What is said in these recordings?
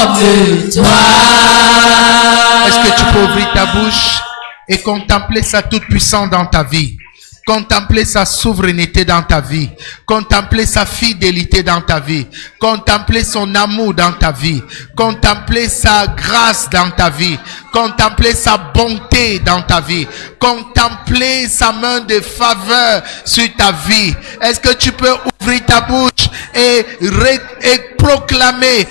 comme toi. Est-ce que tu peux ouvrir ta bouche et contempler sa toute-puissance dans ta vie? Contempler sa souveraineté dans ta vie. Contempler sa fidélité dans ta vie. Contempler son amour dans ta vie. Contempler sa grâce dans ta vie. Contempler sa bonté dans ta vie. Contempler sa main de faveur sur ta vie. Est-ce que tu peux ouvrir ta bouche et proclamer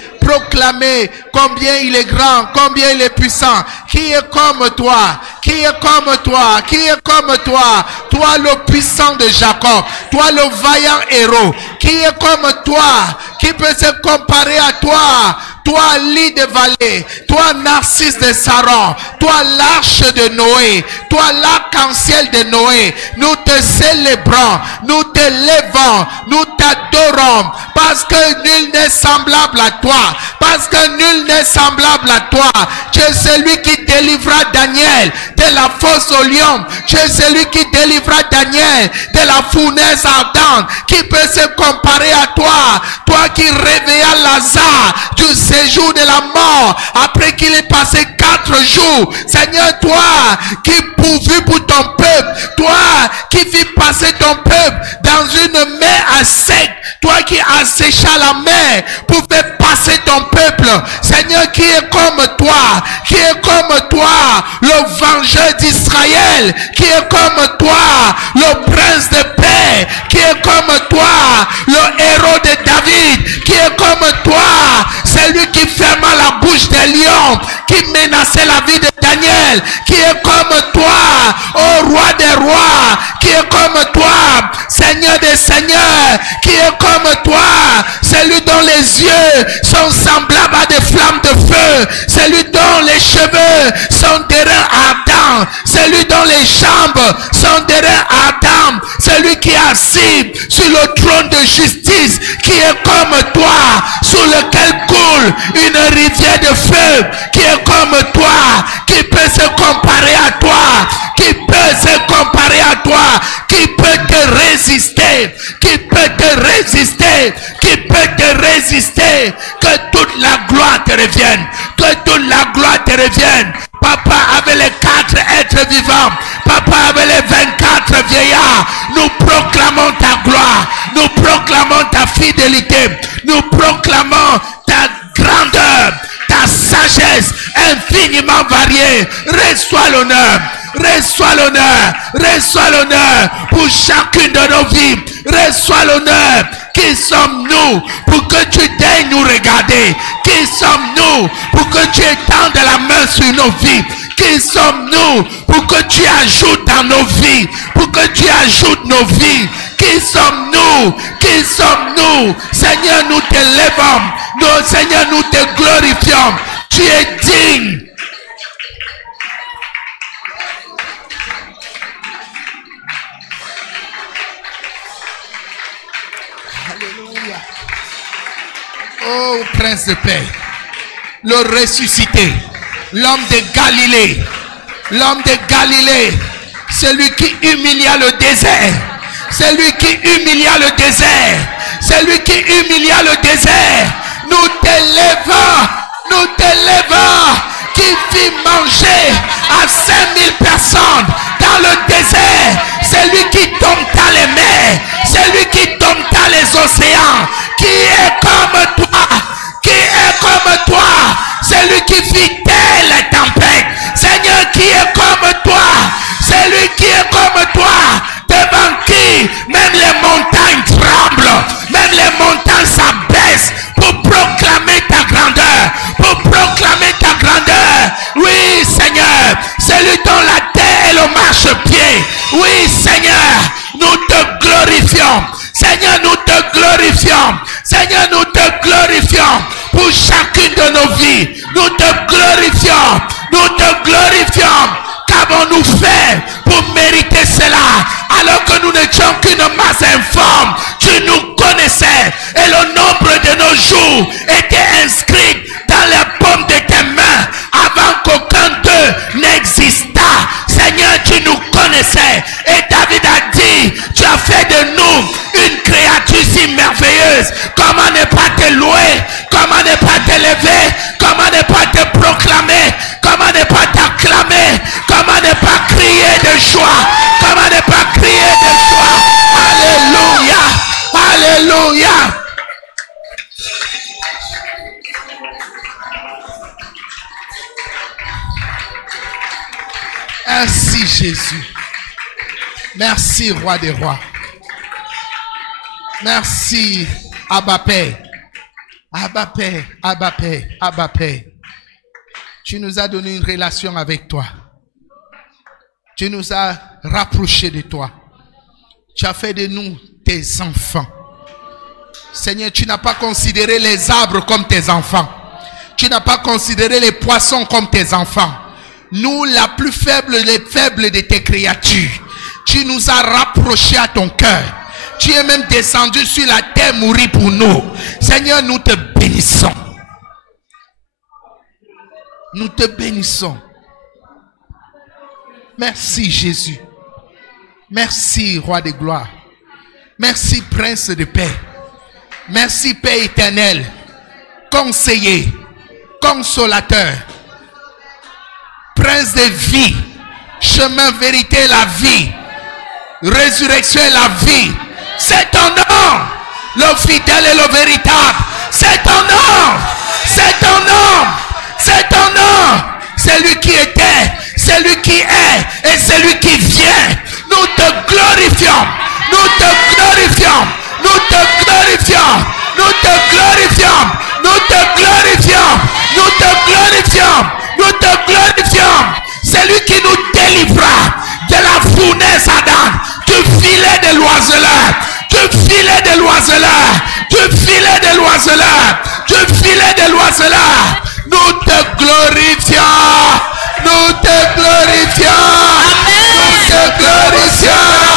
combien il est grand, combien il est puissant. Qui est comme toi? Qui est comme toi? Qui est comme toi? Toi le puissant de Jacob, toi le vaillant héros. Qui est comme toi? Qui peut se comparer à toi? Toi, lit de vallée, toi, Narcisse de Saron, toi, l'arche de Noé, toi, l'arc-en-ciel de Noé, nous te célébrons, nous te levons, nous t'adorons, parce que nul n'est semblable à toi, parce que nul n'est semblable à toi. Tu es celui qui délivra Daniel de la fosse au lion, tu es celui qui délivra Daniel de la fournaise ardente. Qui peut se comparer à toi? Toi qui réveilla Lazare du séjour de la mort après qu'il ait passé 4 jours. Seigneur, toi qui pourvu pour ton peuple, toi qui fis passer ton peuple dans une mer à sec, toi qui assécha la mer pour faire passer ton peuple. Seigneur, qui est comme toi? Qui est comme toi? Le vengeur d'Israël. Qui est comme toi? Le prince de paix. Qui est comme toi? Le héros de David. Qui est comme toi? Celui qui ferma la bouche des lions, qui menaçait la vie de Daniel. Qui est comme toi, ô roi des rois? Qui est comme toi, Seigneur des seigneurs? Qui est comme toi, celui dont les yeux sont semblables à des flammes de feu, celui dont les cheveux sont des reins ardents, celui dont les jambes sont des reins ardents, celui qui est assis sur le trône de justice, qui est comme toi, sous lequel coule une rivière de feu, qui est comme toi, qui peut se comparer à toi, qui peut se comparer à toi, qui peut te résister, qui peut te résister, qui peut te résister. Que toute la gloire te revienne, que toute la gloire te revienne. Papa, avec les 4 êtres vivants, papa, avec les 24 vieillards, nous proclamons ta gloire, nous proclamons ta fidélité, nous proclamons ta grandeur, ta sagesse infiniment variée. Reçois l'honneur, reçois l'honneur, reçois l'honneur pour chacune de nos vies. Reçois l'honneur. Qui sommes-nous pour que tu daignes nous regarder? Qui sommes-nous pour que tu étendes la main sur nos vies? Qui sommes-nous pour que tu ajoutes dans nos vies? Pour que tu ajoutes nos vies? Qui sommes-nous? Qui sommes-nous? Seigneur, nous te levons. Nous, Seigneur, nous te glorifions. Tu es digne. Alléluia. Oh, Prince de paix, le ressuscité, l'homme de Galilée, l'homme de Galilée, celui qui humilia le désert, celui qui humilia le désert, celui qui humilia le désert. Nous te levons, qui fit manger à 5000 personnes dans le désert, celui qui dompta les mers, celui qui dompta les océans. Qui est comme toi? Qui est comme toi? Celui qui fit taire les tempêtes. Seigneur, qui est comme toi? Celui qui est comme toi, devant qui même les montagnes tremblent, même les montagnes s'abaissent pour proclamer ta grandeur, pour proclamer ta grandeur. Oui, Seigneur, celui dont la terre est le marchepied. Oui, Seigneur, nous te glorifions. Seigneur, nous te glorifions. Seigneur, nous te glorifions pour chacune de nos vies. Nous te glorifions. Nous te glorifions. Qu'avons-nous fait pour mériter cela? Alors que nous n'étions qu'une masse informe, tu nous connaissais et le nombre de nos jours était inscrit dans la paume de tes mains avant qu'aucun d'eux n'existât. Seigneur, tu nous connaissais et David a dit, tu as fait de nous une créature si merveilleuse. Comment ne pas te louer? Comment ne pas t'élever? Alléluia. Merci Jésus. Merci Roi des Rois. Merci Abba Père. Abba Père, Abba Père, Abba Père. Tu nous as donné une relation avec toi. Tu nous as rapprochés de toi. Tu as fait de nous tes enfants. Seigneur, tu n'as pas considéré les arbres comme tes enfants. Tu n'as pas considéré les poissons comme tes enfants. Nous, la plus faible, les faibles de tes créatures. Tu nous as rapprochés à ton cœur. Tu es même descendu sur la terre mourir pour nous. Seigneur, nous te bénissons. Nous te bénissons. Merci Jésus. Merci Roi de gloire. Merci Prince de paix. Merci Père éternel. Conseiller. Consolateur. Prince de vie. Chemin, vérité, la vie. Résurrection et la vie. C'est ton nom. Le fidèle et le véritable. C'est ton nom. C'est ton nom. C'est ton nom. C'est lui qui était. C'est lui qui est. Et c'est lui qui vient. Nous te glorifions. Nous te glorifions. Nous te glorifions. Nous te glorifions. Nous te glorifions. Nous te glorifions. Nous te glorifions. C'est lui qui nous délivra de la fournaise Adam, du filet de l'oiseleur, du filet de l'oiseleur, du filet de l'oiseleur, du filet de l'oiseleur. Nous te glorifions. Nous te glorifions. Nous te glorifions.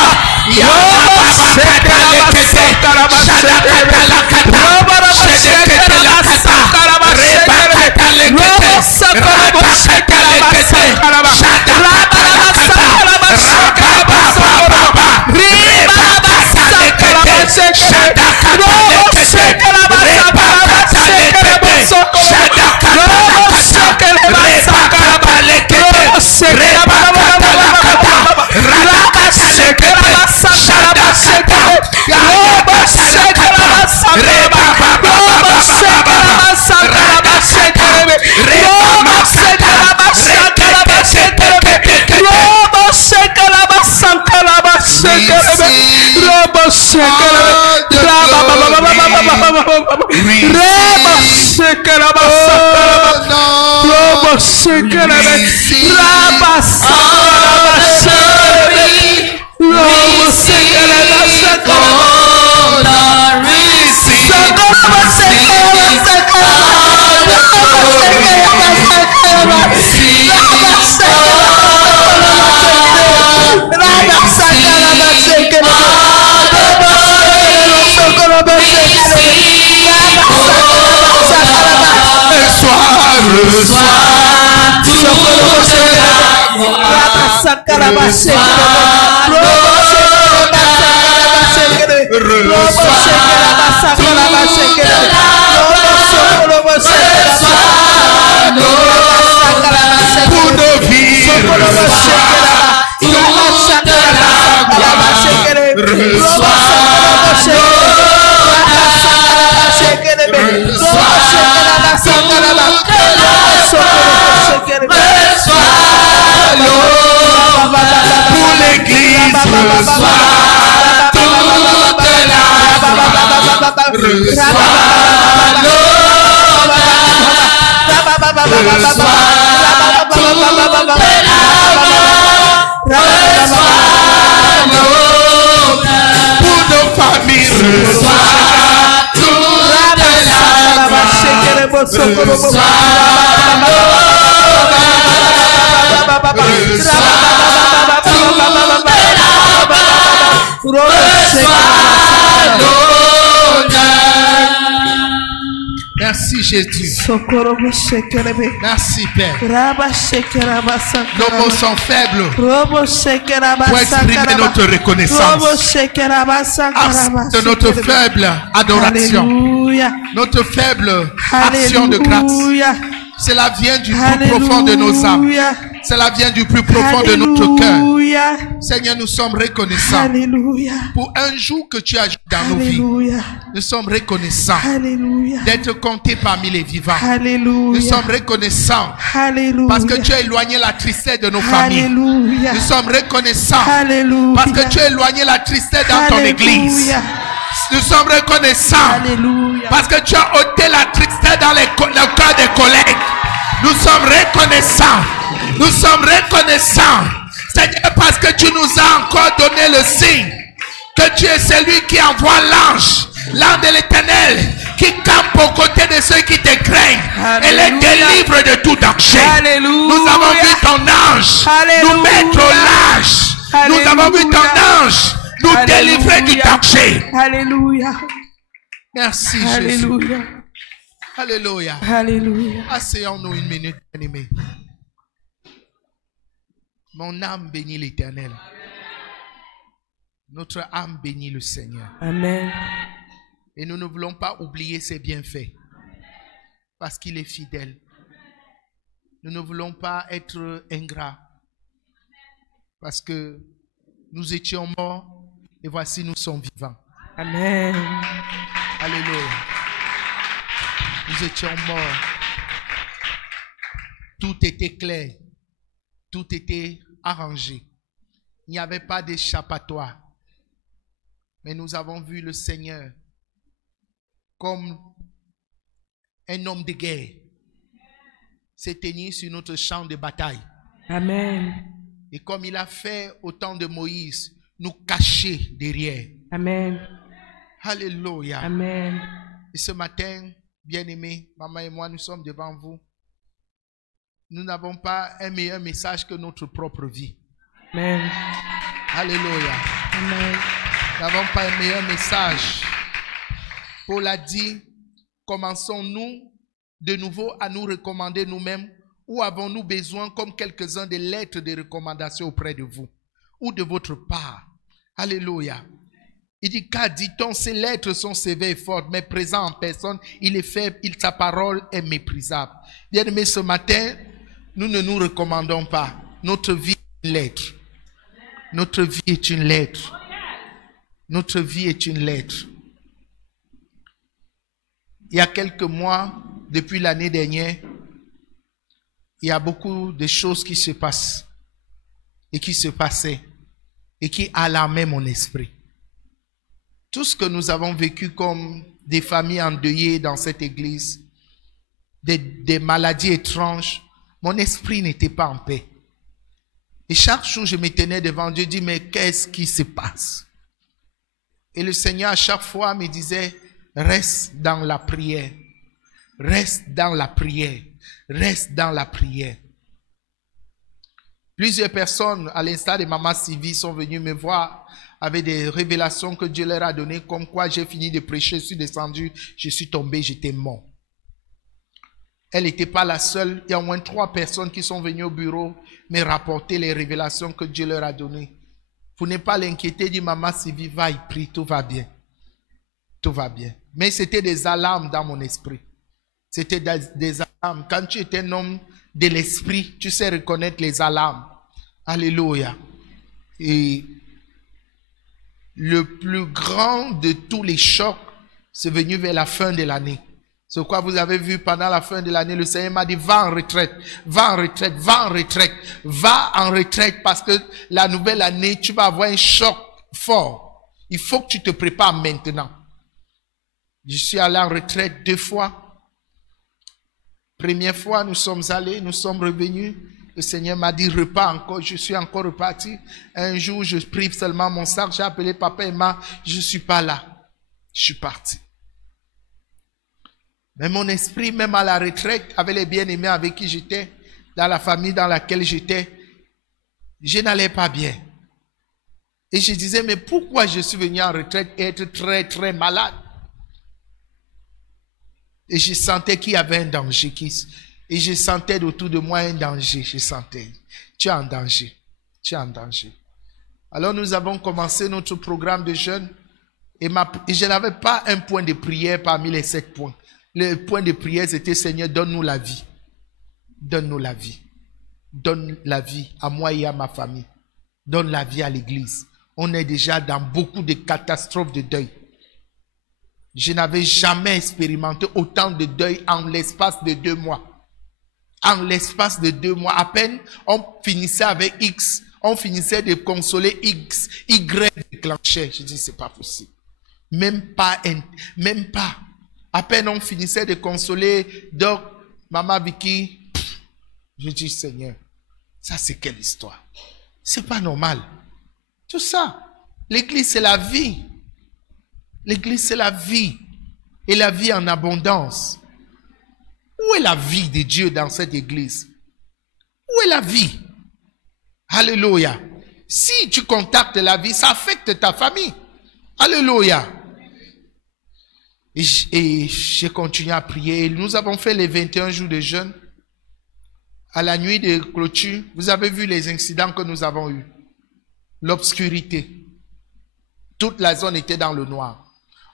Merci Jésus. Merci Père. Nos mots sont faibles pour exprimer notre reconnaissance de notre faible adoration, notre faible action de grâce. Cela vient du plus profond de nos âmes. Cela vient du plus profond de notre cœur. Alléluia. Seigneur, nous sommes reconnaissants Alléluia. pour un jour que tu as joué dans nos vies. Alléluia. Nous sommes reconnaissants Alléluia. d'être comptés parmi les vivants. Alléluia. Nous sommes reconnaissants Alléluia. parce que tu as éloigné la tristesse de nos familles. Alléluia. Nous sommes reconnaissants Alléluia. parce que tu as éloigné la tristesse dans ton église. Alléluia. Nous sommes reconnaissants Alléluia. parce que tu as ôté la tristesse dans le cœur des collègues. Nous sommes reconnaissants. Nous sommes reconnaissants, Seigneur, parce que tu nous as encore donné le signe que tu es celui qui envoie l'ange de l'Éternel, qui campe aux côtés de ceux qui te craignent et les délivre de tout danger. Alléluia. Nous avons vu ton ange Alléluia. nous mettre au large. Nous avons vu ton ange nous délivrer du danger. Alléluia. Merci, Jésus. Alléluia. Alléluia. Alléluia. Asseyons-nous une minute, bien-aimés. Mon âme bénit l'Éternel. Notre âme bénit le Seigneur. Amen. Et nous ne voulons pas oublier ses bienfaits. Parce qu'il est fidèle. Nous ne voulons pas être ingrats. Parce que nous étions morts et voici nous sommes vivants. Amen. Alléluia. Nous étions morts. Tout était clair. Tout était arrangé. Il n'y avait pas d'échappatoire. Mais nous avons vu le Seigneur comme un homme de guerre s'éteigner sur notre champ de bataille. Amen. Et comme il a fait au temps de Moïse, nous cacher derrière. Amen. Alléluia. Amen. Et ce matin, bien-aimés, maman et moi, nous sommes devant vous. Nous n'avons pas un meilleur message que notre propre vie. Amen. Alléluia. Amen. Nous n'avons pas un meilleur message. Paul a dit, commençons-nous de nouveau à nous recommander nous-mêmes ou avons-nous besoin, comme quelques-uns, de lettres de recommandation auprès de vous ou de votre part? Alléluia. Il dit, car dit-on, ces lettres sont sévères et fortes, mais présent en personne, il est faible, sa parole est méprisable. Bien-aimés, ce matin, nous ne nous recommandons pas. Notre vie est une lettre. Notre vie est une lettre. Notre vie est une lettre. Il y a quelques mois, depuis l'année dernière, il y a beaucoup de choses qui se passent et qui se passaient et qui alarmaient mon esprit. Tout ce que nous avons vécu comme des familles endeuillées dans cette église, des maladies étranges, mon esprit n'était pas en paix. Et chaque jour, je me tenais devant Dieu et dis, mais qu'est-ce qui se passe? Et le Seigneur, à chaque fois, me disait, reste dans la prière. Reste dans la prière. Reste dans la prière. Plusieurs personnes, à l'instar de Maman Sylvie, sont venues me voir avec des révélations que Dieu leur a données, comme quoi j'ai fini de prêcher, je suis descendu, je suis tombé, j'étais mort. Elle n'était pas la seule. Il y a au moins 3 personnes qui sont venues au bureau me rapporter les révélations que Dieu leur a données. Pour ne pas l'inquiéter, dit Maman Sylvie, va y prie, tout va bien. Tout va bien. Mais c'était des alarmes dans mon esprit. C'était des alarmes. Quand tu es un homme de l'esprit, tu sais reconnaître les alarmes. Alléluia. Et le plus grand de tous les chocs, c'est venu vers la fin de l'année. C'est quoi vous avez vu pendant la fin de l'année, le Seigneur m'a dit, va en retraite, va en retraite, va en retraite, va en retraite parce que la nouvelle année, tu vas avoir un choc fort. Il faut que tu te prépares maintenant. Je suis allé en retraite 2 fois. Première fois, nous sommes allés, nous sommes revenus. Le Seigneur m'a dit, repars encore. Je suis encore reparti. Un jour, je prie seulement mon sac. J'ai appelé papa et maman. Je ne suis pas là. Je suis parti. Mais mon esprit, même à la retraite, avec les bien-aimés avec qui j'étais, dans la famille dans laquelle j'étais, je n'allais pas bien. Et je disais, mais pourquoi je suis venu en retraite et être très, très malade? Et je sentais qu'il y avait un danger. Et je sentais autour de moi un danger. Je sentais, tu es en danger. Tu es en danger. Alors nous avons commencé notre programme de jeûne. Et je n'avais pas un point de prière parmi les 7 points. Le point de prière, c'était, Seigneur, donne-nous la vie. Donne-nous la vie. donne la vie à moi et à ma famille. Donne la vie à l'église. On est déjà dans beaucoup de catastrophes de deuil. Je n'avais jamais expérimenté autant de deuil en l'espace de 2 mois. En l'espace de 2 mois, à peine on finissait avec X, on finissait de consoler X, Y déclenchait. Je dis, c'est pas possible. Même pas. À peine on finissait de consoler Doc, Maman Vicky. Je dis, Seigneur, ça c'est quelle histoire? C'est pas normal. Tout ça. L'église, c'est la vie. L'église, c'est la vie. Et la vie en abondance. Où est la vie de Dieu dans cette église? Où est la vie? Alléluia. Si tu contactes la vie, ça affecte ta famille. Alléluia. Et j'ai continué à prier. Nous avons fait les 21 jours de jeûne. À la nuit de clôture, vous avez vu les incidents que nous avons eus. L'obscurité. Toute la zone était dans le noir.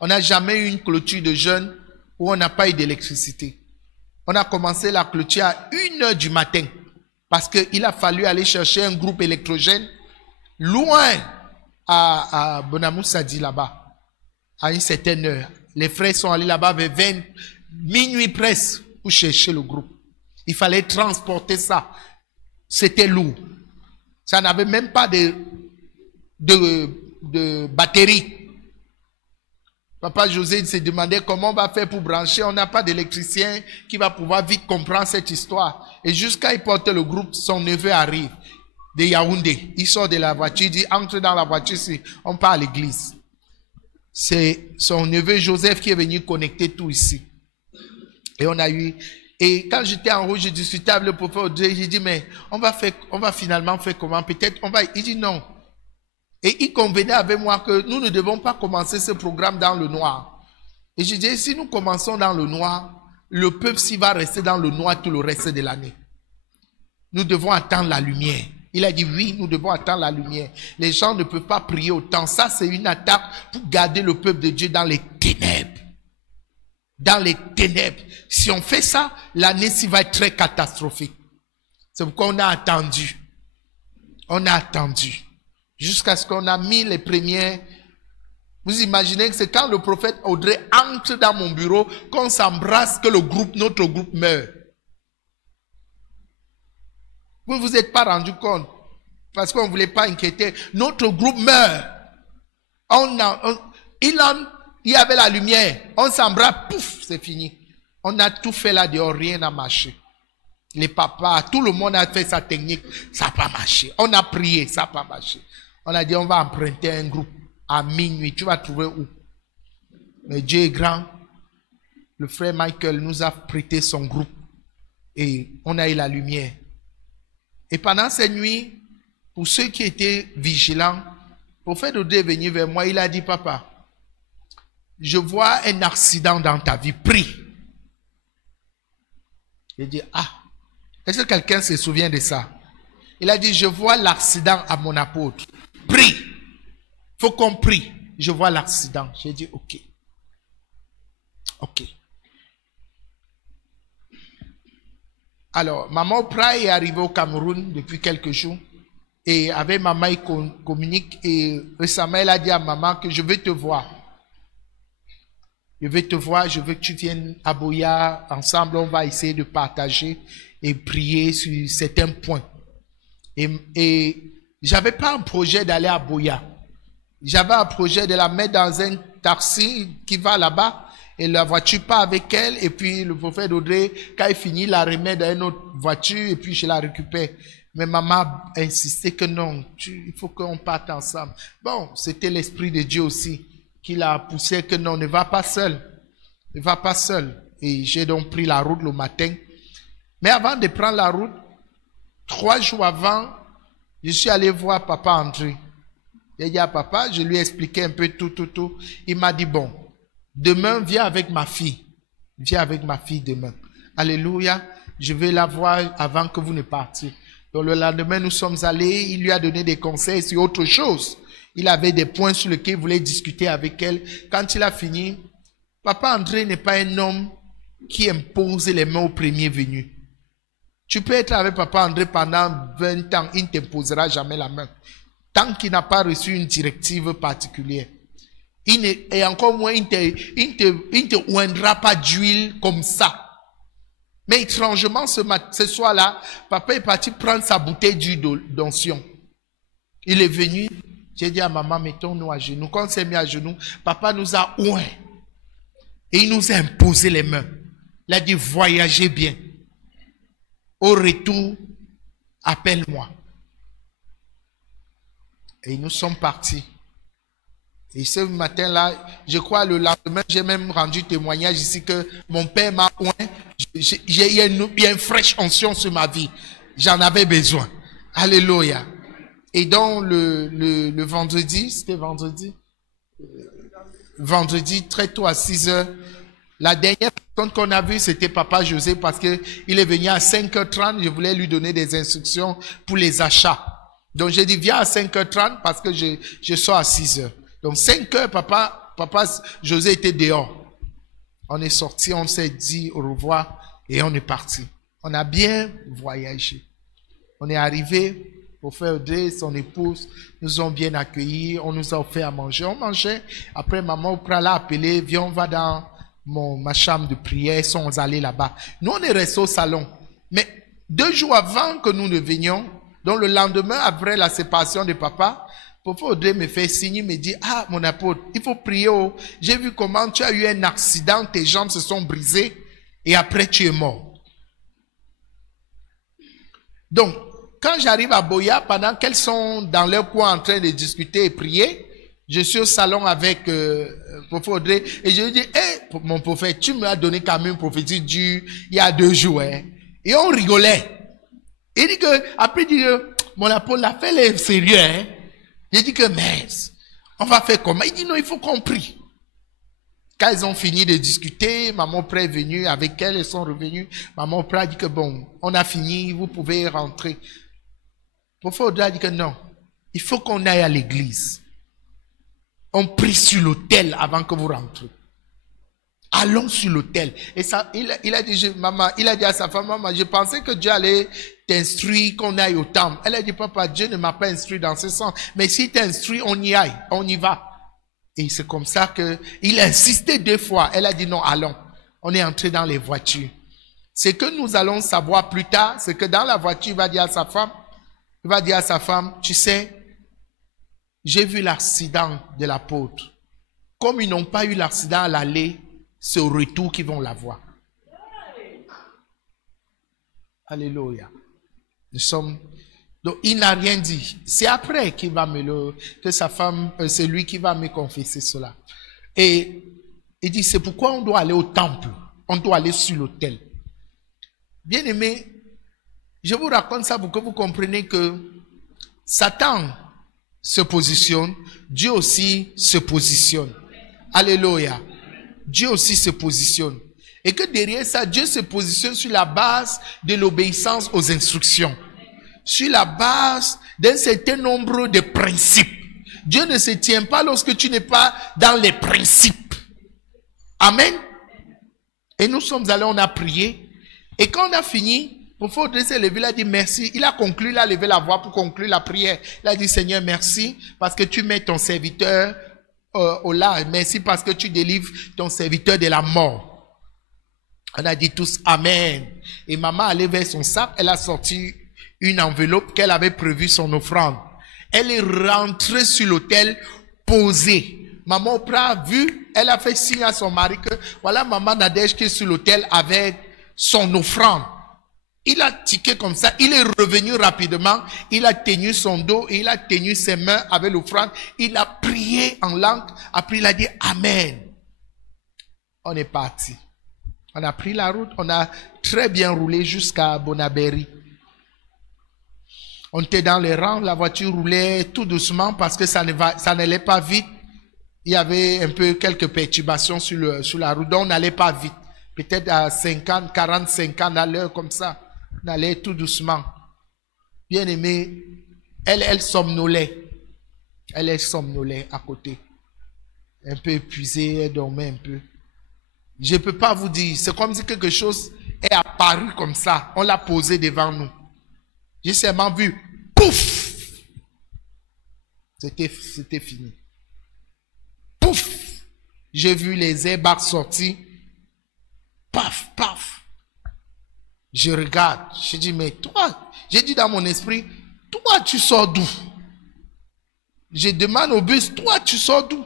On n'a jamais eu une clôture de jeûne où on n'a pas eu d'électricité. On a commencé la clôture à 1h du matin parce qu'il a fallu aller chercher un groupe électrogène loin à Bonamoussadi là-bas à une certaine heure. Les frères sont allés là-bas vers 20 minuit presque pour chercher le groupe. Il fallait transporter ça. C'était lourd. Ça n'avait même pas de batterie. Papa José se demandait comment on va faire pour brancher. On n'a pas d'électricien qui va pouvoir vite comprendre cette histoire. Et jusqu'à il porte le groupe, son neveu arrive de Yaoundé. Il sort de la voiture, il dit entre dans la voiture, on part à l'église. C'est son neveu Joseph qui est venu connecter tout ici. Et on a eu... Et quand j'étais en haut, je discutais avec le prophète Audrey, j'ai dit mais on va finalement faire comment? Peut-être on va... Il dit non. Et il convenait avec moi que nous ne devons pas commencer ce programme dans le noir. Et je dis, si nous commençons dans le noir, le peuple s'y va rester dans le noir tout le reste de l'année. Nous devons attendre la lumière. Il a dit, oui, nous devons attendre la lumière. Les gens ne peuvent pas prier autant. Ça, c'est une attaque pour garder le peuple de Dieu dans les ténèbres. Dans les ténèbres. Si on fait ça, l'année s'y va être très catastrophique. C'est pourquoi on a attendu. On a attendu. Jusqu'à ce qu'on a mis les premiers. Vous imaginez que c'est quand le prophète Audrey entre dans mon bureau qu'on s'embrasse que notre groupe meurt. Vous ne vous êtes pas rendu compte parce qu'on ne voulait pas inquiéter. Notre groupe meurt. Il y avait la lumière. On s'embrasse, pouf, c'est fini. On a tout fait là dehors, rien n'a marché. Les papas, tout le monde a fait sa technique, ça n'a pas marché. On a prié, ça n'a pas marché. On a dit, on va emprunter un groupe à minuit. Tu vas trouver où? Mais Dieu est grand. Le frère Michael nous a prêté son groupe. Et on a eu la lumière. Et pendant cette nuit, pour ceux qui étaient vigilants, le prophète Audrey est venu vers moi. Il a dit, papa, je vois un accident dans ta vie. Prie. J'ai dit, est-ce que quelqu'un se souvient de ça? Il a dit, je vois l'accident à mon apôtre. Prie. Il faut qu'on prie. Je vois l'accident. J'ai dit, ok. Ok. Alors, maman Oprah est arrivée au Cameroun depuis quelques jours. Et avec maman, il communique. Et récemment, elle a dit à maman que je veux te voir. Je veux te voir, je veux que tu viennes à Boya. Ensemble, on va essayer de partager et prier sur certains points. Et j'avais pas un projet d'aller à Boya. J'avais un projet de la mettre dans un taxi qui va là-bas et la voiture part avec elle et puis le prophète Audrey, quand il finit, la remet dans une autre voiture et puis je la récupère. Mais maman a insisté que non, il faut qu'on parte ensemble. Bon, c'était l'Esprit de Dieu aussi qui l'a poussé que non, ne va pas seul. Ne va pas seul. Et j'ai donc pris la route le matin. Mais avant de prendre la route, 3 jours avant, je suis allé voir papa André. J'ai dit à papa, je lui ai expliqué un peu tout. Il m'a dit, bon, demain, viens avec ma fille. Viens avec ma fille demain. Alléluia. Je vais la voir avant que vous ne partiez. Donc le lendemain, nous sommes allés. Il lui a donné des conseils sur autre chose. Il avait des points sur lesquels il voulait discuter avec elle. Quand il a fini, papa André n'est pas un homme qui impose les mains au premier venu. Tu peux être avec papa André pendant 20 ans, il ne t'imposera jamais la main. Tant qu'il n'a pas reçu une directive particulière. Et encore moins, il ne te oindra pas d'huile comme ça. Mais étrangement, ce soir-là, papa est parti prendre sa bouteille d'huile d'onction. Il est venu, j'ai dit à maman, mettons-nous à genoux. Quand on s'est mis à genoux, papa nous a oint. Et il nous a imposé les mains. Il a dit, voyagez bien. Au retour, appelle-moi. Et nous sommes partis. Et ce matin-là, je crois le lendemain, j'ai même rendu témoignage ici que mon père m'a oint. Il y a une fraîche onction sur ma vie. J'en avais besoin. Alléluia. Et donc le vendredi, c'était vendredi? Vendredi, très tôt à 6 heures, la dernière personne qu'on a vue, c'était Papa José parce qu'il est venu à 5h30. Je voulais lui donner des instructions pour les achats. Donc j'ai dit, viens à 5h30 parce que je sors à 6h. Donc 5h, Papa José était dehors. On est sorti, on s'est dit au revoir et on est parti. On a bien voyagé. On est arrivé pour faire Audrey, son épouse, nous ont bien accueillis, on nous a offert à manger. On mangeait. Après, maman Oprah l'a appelé, viens, on va dans ma chambre de prière, ils sont allés là-bas. Nous, on est restés au salon. Mais 2 jours avant que nous ne venions, donc le lendemain, après la séparation de papa, Papa Audrey me fait signe, me dit, ah, mon apôtre, il faut prier. Oh. J'ai vu comment tu as eu un accident, tes jambes se sont brisées et après tu es mort. Donc, quand j'arrive à Boya, pendant qu'elles sont dans leur coin en train de discuter et prier, je suis au salon avec Papa Audrey et je lui dis, hey, mon prophète, tu m'as donné quand même une prophétie il y a 2 jours. Hein. Et on rigolait. Il dit que, après, il dit que, mon apôtre, l'affaire est sérieux. Hein. J'ai dit que, mais, on va faire comment? Il dit non, il faut qu'on prie. Quand ils ont fini de discuter, maman Oprah est venue avec elle, elles sont revenues. Maman Oprah a dit que bon, on a fini, vous pouvez rentrer. Papa Audrey a dit que non, il faut qu'on aille à l'église. On prie sur l'autel avant que vous rentrez. Allons sur l'autel. Et ça, il a dit, maman, il a dit à sa femme, maman, je pensais que Dieu allait t'instruire qu'on aille au temple. Elle a dit, papa, Dieu ne m'a pas instruit dans ce sens. Mais s'il t'instruit, on y aille, on y va. Et c'est comme ça il a insisté 2 fois. Elle a dit non, allons. On est entré dans les voitures. Ce que nous allons savoir plus tard, c'est que dans la voiture, il va dire à sa femme, tu sais, j'ai vu l'accident de l'apôtre. Comme ils n'ont pas eu l'accident à l'aller, c'est au retour qu'ils vont l'avoir. Alléluia. Donc, il n'a rien dit. C'est après qu'il va que sa femme, c'est lui qui va me confesser cela. Et il dit, c'est pourquoi on doit aller au temple. On doit aller sur l'autel. Bien aimé, je vous raconte ça pour que vous compreniez que Satan se positionne, Dieu aussi se positionne. Alléluia. Dieu aussi se positionne. Et que derrière ça, Dieu se positionne sur la base de l'obéissance aux instructions. Sur la base d'un certain nombre de principes. Dieu ne se tient pas lorsque tu n'es pas dans les principes. Amen. Et nous sommes allés, on a prié. Et quand on a fini, pour faire dresser le lever, il a dit merci. Il a conclu, il a levé la voix pour conclure la prière. Il a dit Seigneur, merci parce que tu mets ton serviteur au large. Merci parce que tu délivres ton serviteur de la mort. On a dit tous Amen. Et maman allait vers son sac, elle a sorti une enveloppe qu'elle avait prévue son offrande. Elle est rentrée sur l'autel, posée. Maman Oprah a vu, elle a fait signe à son mari que voilà maman Nadège qui est sur l'autel avec son offrande. Il a tiqué comme ça, il est revenu rapidement, il a tenu son dos et il a tenu ses mains avec l'offrande. Il a prié en langue, après il a dit Amen. On est parti. On a pris la route, on a très bien roulé jusqu'à Bonaberry. On était dans les rangs, la voiture roulait tout doucement parce que ça n'allait pas vite. Il y avait un peu quelques perturbations sur la route, donc on n'allait pas vite. Peut-être à 50, 40, 50 à l'heure comme ça. On allait tout doucement. Bien aimé, elle somnolait. Elle somnolait à côté. Un peu épuisée, elle dormait un peu. Je ne peux pas vous dire, c'est comme si quelque chose est apparu comme ça. On l'a posé devant nous. J'ai seulement vu, pouf! C'était fini. Pouf! J'ai vu les airbags sortir. Paf, paf. Je regarde. Je dis, mais toi, j'ai dit dans mon esprit, toi, tu sors d'où? Je demande au bus, toi, tu sors d'où?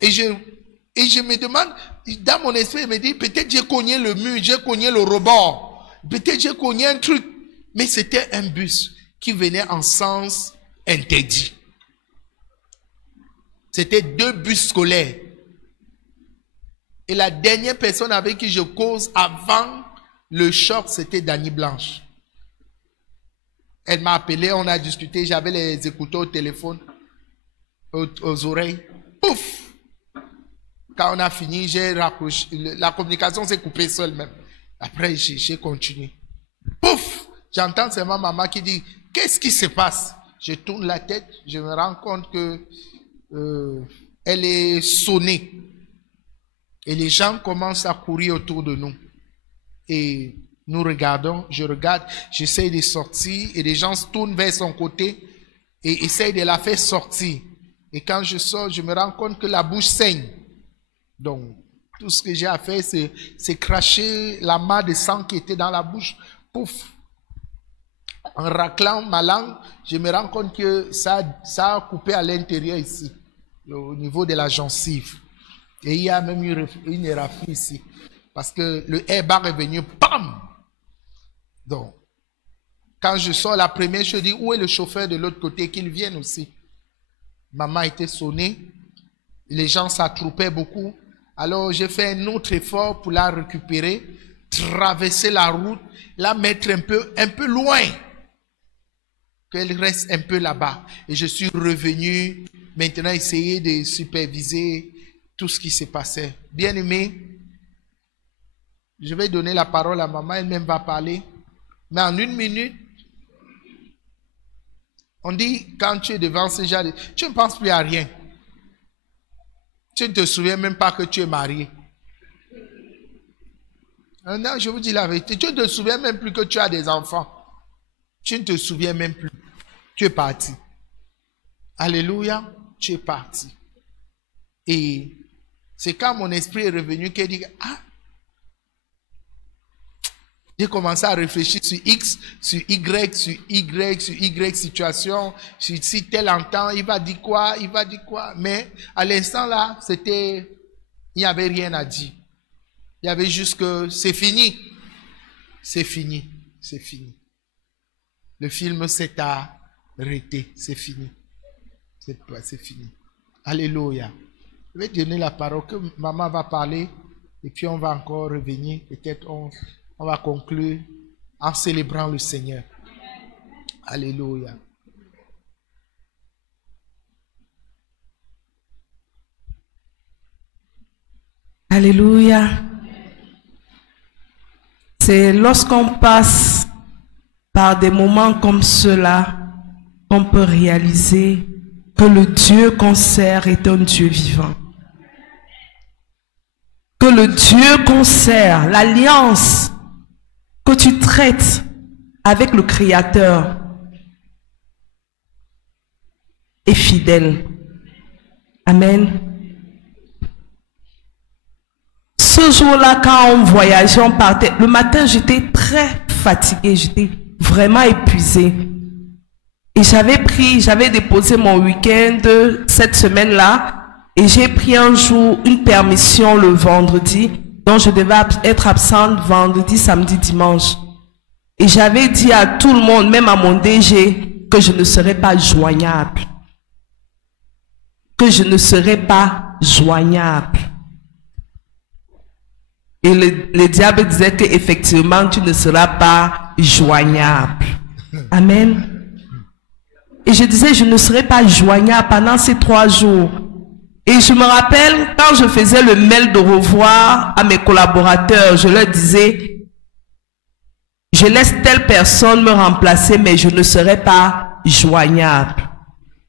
Et je me demande, dans mon esprit, il me dit, peut-être j'ai cogné le mur, j'ai cogné le rebord. Peut-être j'ai cogné un truc. Mais c'était un bus qui venait en sens interdit. C'était 2 bus scolaires. Et la dernière personne avec qui je cause avant le choc, c'était Dani Blanche. Elle m'a appelé, on a discuté, j'avais les écouteurs au téléphone, aux oreilles. Pouf! Quand on a fini, j'ai raccroché. La communication s'est coupée seule même. Après, j'ai continué. Pouf! J'entends seulement maman qui dit, qu'est-ce qui se passe? Je tourne la tête, je me rends compte que elle est sonnée. Et les gens commencent à courir autour de nous. Et nous regardons, je regarde, j'essaie de sortir et les gens se tournent vers son côté et essayent de la faire sortir. Et quand je sors, je me rends compte que la bouche saigne. Donc, tout ce que j'ai à faire, c'est cracher la masse de sang qui était dans la bouche. Pouf! En raclant ma langue, je me rends compte que ça a coupé à l'intérieur ici, au niveau de la gencive. Et il y a même une érafie ici. Parce que le airbag est venu, bam! Donc, quand je sors, la première chose, je dis, où est le chauffeur de l'autre côté, qu'il vienne aussi. Maman était sonnée, les gens s'attroupaient beaucoup. Alors, j'ai fait un autre effort pour la récupérer, traverser la route, la mettre un peu loin, qu'elle reste un peu là-bas. Et je suis revenu, maintenant, essayer de superviser tout ce qui s'est passé. Bien-aimé, je vais donner la parole à maman, elle-même va parler. Mais en 1 minute, on dit, quand tu es devant ce genre de... Tu ne penses plus à rien. Tu ne te souviens même pas que tu es marié. Non, je vous dis la vérité. Tu ne te souviens même plus que tu as des enfants. Tu ne te souviens même plus. Tu es parti. Alléluia, tu es parti. Et c'est quand mon esprit est revenu qu'il dit, ah, j'ai commencé à réfléchir sur X, sur Y, sur Y, sur Y situation, sur si tel entend, il va dire quoi, il va dire quoi. Mais à l'instant là, il n'y avait rien à dire. Il y avait juste que c'est fini. C'est fini. C'est fini. Le film s'est arrêté. C'est fini. C'est fini. Alléluia. Je vais donner la parole que maman va parler et puis on va encore revenir. Peut-être on va conclure en célébrant le Seigneur. Alléluia. Alléluia. C'est lorsqu'on passe par des moments comme cela qu'on peut réaliser que le Dieu qu'on sert est un Dieu vivant. Que le Dieu qu'on sert, l'alliance que tu traites avec le Créateur est fidèle. Amen. Ce jour-là, quand on voyageait, on partait. Le matin, j'étais très fatiguée, j'étais vraiment épuisée. Et j'avais déposé mon week-end cette semaine-là. Et j'ai pris un jour, une permission le vendredi, donc je devais être absente vendredi, samedi, dimanche. Et j'avais dit à tout le monde, même à mon DG, que je ne serais pas joignable. Que je ne serais pas joignable. Et le diable disait qu'effectivement, tu ne seras pas joignable. Amen. Et je disais, je ne serai pas joignable pendant ces 3 jours. Et je me rappelle, quand je faisais le mail de revoir à mes collaborateurs, je leur disais, je laisse telle personne me remplacer, mais je ne serai pas joignable.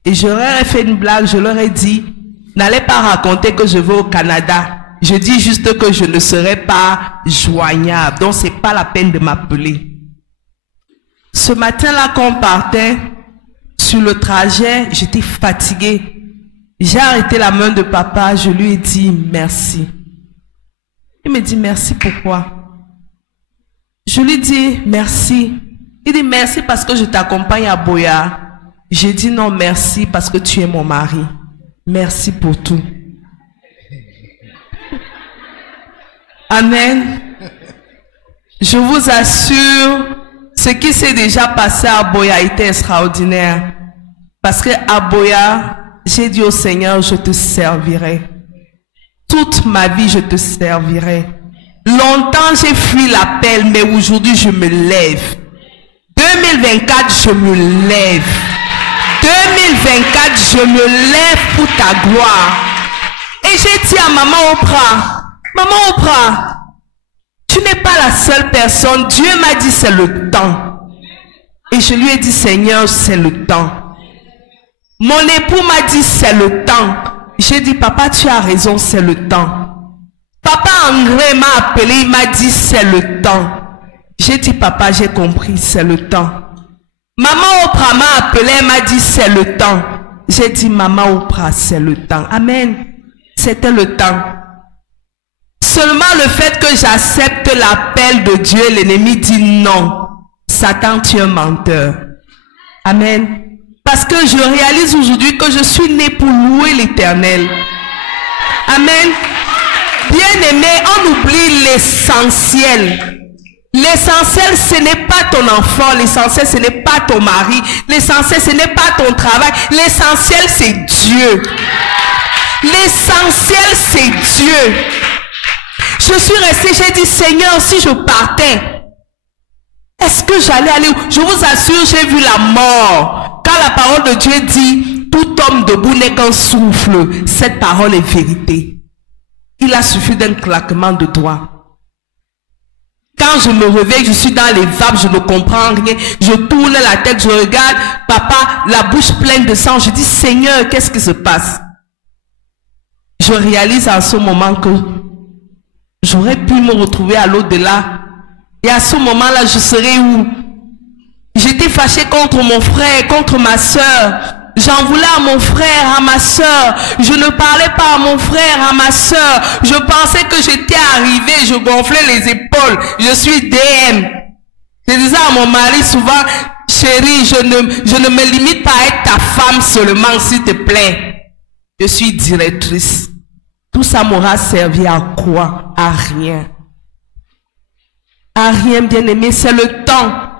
Et je leur ai fait une blague, je leur ai dit, n'allez pas raconter que je vais au Canada. Je dis juste que je ne serai pas joignable. Donc, c'est pas la peine de m'appeler. Ce matin-là, quand on partait sur le trajet, j'étais fatiguée. J'ai arrêté la main de papa. Je lui ai dit merci. Il me dit merci, pourquoi? Je lui dis merci. Il dit merci parce que je t'accompagne à Boya. J'ai dit non, merci parce que tu es mon mari. Merci pour tout. Amen. Je vous assure, ce qui s'est déjà passé à Boya était extraordinaire. Parce que à Boya, j'ai dit au Seigneur, je te servirai. Toute ma vie, je te servirai. Longtemps, j'ai fui l'appel, mais aujourd'hui, je me lève. 2024, je me lève. 2024, je me lève pour ta gloire. Et j'ai dit à maman Oprah, maman Oprah, tu n'es pas la seule personne. Dieu m'a dit c'est le temps. Et je lui ai dit, Seigneur, c'est le temps. Mon époux m'a dit c'est le temps. J'ai dit, papa, tu as raison, c'est le temps. Papa André m'a appelé, il m'a dit c'est le temps. J'ai dit, papa, j'ai compris, c'est le temps. Maman Oprah m'a appelé, elle m'a dit c'est le temps. J'ai dit, maman Oprah, c'est le temps. Amen. C'était le temps. Seulement le fait que j'accepte l'appel de Dieu, l'ennemi dit non. Satan, tu es un menteur. Amen. Parce que je réalise aujourd'hui que je suis né pour louer l'Éternel. Amen. Bien aimé, on oublie l'essentiel. L'essentiel, ce n'est pas ton enfant. L'essentiel, ce n'est pas ton mari. L'essentiel, ce n'est pas ton travail. L'essentiel, c'est Dieu. L'essentiel, c'est Dieu. Je suis restée, j'ai dit, Seigneur, si je partais, est-ce que j'allais aller où? Je vous assure, j'ai vu la mort. Quand la parole de Dieu dit, tout homme debout n'est qu'un souffle, cette parole est vérité. Il a suffi d'un claquement de doigts. Quand je me réveille, je suis dans les vapes, je ne comprends rien. Je tourne la tête, je regarde, papa, la bouche pleine de sang. Je dis, Seigneur, qu'est-ce qui se passe? Je réalise en ce moment que j'aurais pu me retrouver à l'au-delà. Et à ce moment-là, je serais où? J'étais fâchée contre mon frère, contre ma soeur. J'en voulais à mon frère, à ma soeur. Je ne parlais pas à mon frère, à ma soeur. Je pensais que j'étais arrivée, je gonflais les épaules. Je suis DM. Je disais à mon mari souvent, chérie, je ne me limite pas à être ta femme seulement, s'il te plaît. Je suis directrice. Tout ça m'aura servi à quoi? À rien. À rien, bien aimé, c'est le temps.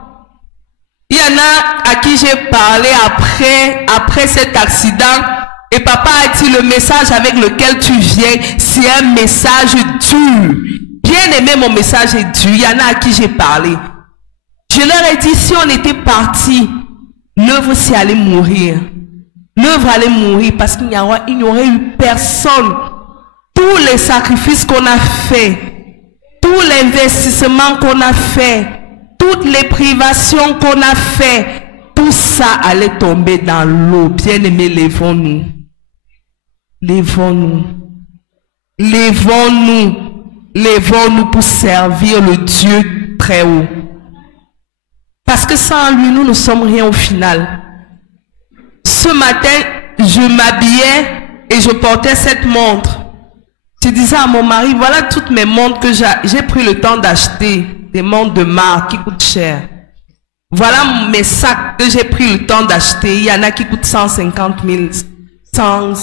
Il y en a à qui j'ai parlé après cet accident. Et papa a dit, le message avec lequel tu viens, c'est un message dur. Bien aimé, mon message est dur. Il y en a à qui j'ai parlé. Je leur ai dit, si on était parti, l'œuvre c'est aller mourir. L'œuvre allait mourir parce qu'il n'y aurait eu personne. Tous les sacrifices qu'on a fait, tout l'investissement qu'on a fait, toutes les privations qu'on a fait, tout ça allait tomber dans l'eau. Bien-aimés, lèvons-nous. Lèvons-nous. Lèvons-nous. Lèvons-nous pour servir le Dieu très haut. Parce que sans lui, nous ne sommes rien au final. Ce matin, je m'habillais et je portais cette montre. Je disais à mon mari, voilà toutes mes montres que j'ai pris le temps d'acheter. Des montres de marque qui coûtent cher. Voilà mes sacs que j'ai pris le temps d'acheter. Il y en a qui coûtent 150 000, 100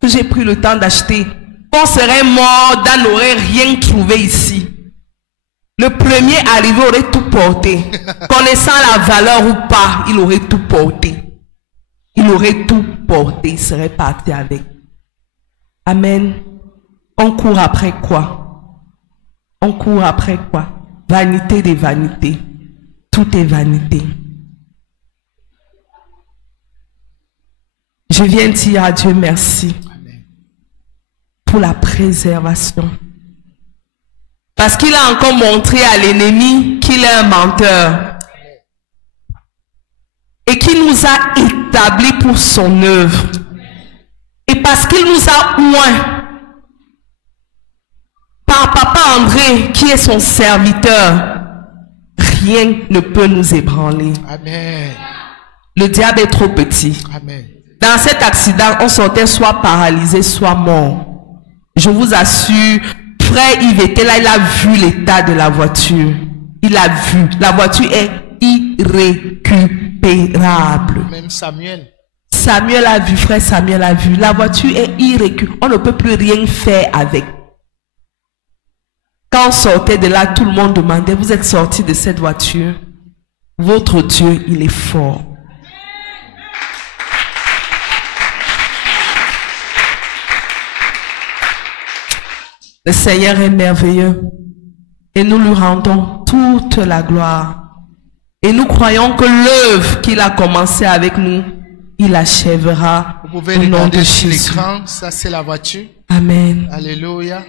que j'ai pris le temps d'acheter. On serait mort, Dan n'aurait rien trouvé ici. Le premier arrivé aurait tout porté. Connaissant la valeur ou pas, il aurait tout porté. Il aurait tout porté. Il serait parti avec. Amen. On court après quoi? On court après quoi? Vanité des vanités. Tout est vanité. Je viens dire à Dieu merci pour la préservation. Parce qu'il a encore montré à l'ennemi qu'il est un menteur. Et qu'il nous a établis pour son œuvre. Et parce qu'il nous a oint. André, qui est son serviteur, rien ne peut nous ébranler. Amen. Le diable est trop petit. Amen. Dans cet accident, on sortait soit paralysé, soit mort. Je vous assure, frère Yves était là, il a vu l'état de la voiture. Il a vu. La voiture est irrécupérable. Même Samuel. Samuel a vu, frère Samuel a vu. La voiture est irrécupérable. On ne peut plus rien faire avec. Quand on sortait de là, tout le monde demandait, vous êtes sorti de cette voiture? Votre Dieu, il est fort. Le Seigneur est merveilleux et nous lui rendons toute la gloire. Et nous croyons que l'œuvre qu'il a commencé avec nous, il achèvera Vous pouvez au nom de regarder sur Jésus. l'écran, ça c'est la voiture. Amen. Alléluia.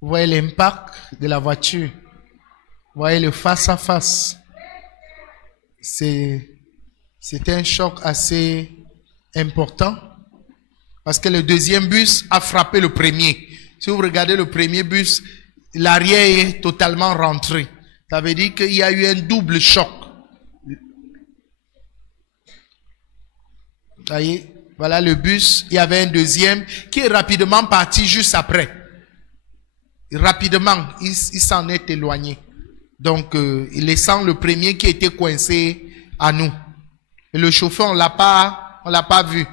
Vous voyez l'impact de la voiture. Vous voyez le face à face. C'était un choc assez important parce que le deuxième bus a frappé le premier. Si vous regardez le premier bus, l'arrière est totalement rentré. Ça veut dire qu'il y a eu un double choc. Vous voyez, voilà le bus. Il y avait un deuxième qui est rapidement parti juste après. Rapidement, il s'en est éloigné. Donc, laissant le premier qui était coincé à nous. Et le chauffeur, on l'a pas vu.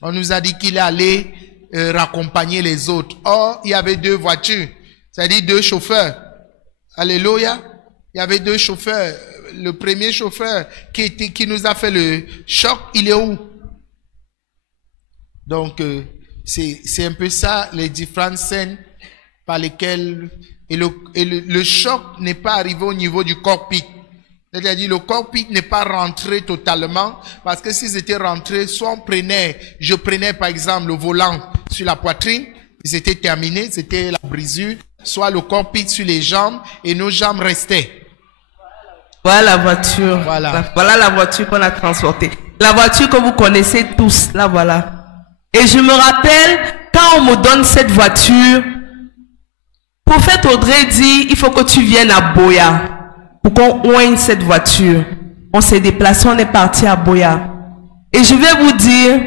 On nous a dit qu'il allait raccompagner les autres. Or, il y avait deux voitures, c'est-à-dire deux chauffeurs. Alléluia. Il y avait deux chauffeurs. Le premier chauffeur qui nous a fait le choc, il est où? Donc, c'est un peu ça, les différentes scènes par lesquelles... Et le choc n'est pas arrivé au niveau du cockpit. C'est-à-dire le cockpit n'est pas rentré totalement, parce que s'ils étaient rentrés, soit je prenais par exemple le volant sur la poitrine, c'était terminé, c'était la brisure, soit le cockpit sur les jambes et nos jambes restaient. Voilà la voiture. Voilà la voiture qu'on a transportée. La voiture que vous connaissez tous, là voilà. Et je me rappelle, quand on me donne cette voiture, prophète Audrey dit, il faut que tu viennes à Boya pour qu'on oigne cette voiture. On s'est déplacé, on est parti à Boya. Et je vais vous dire,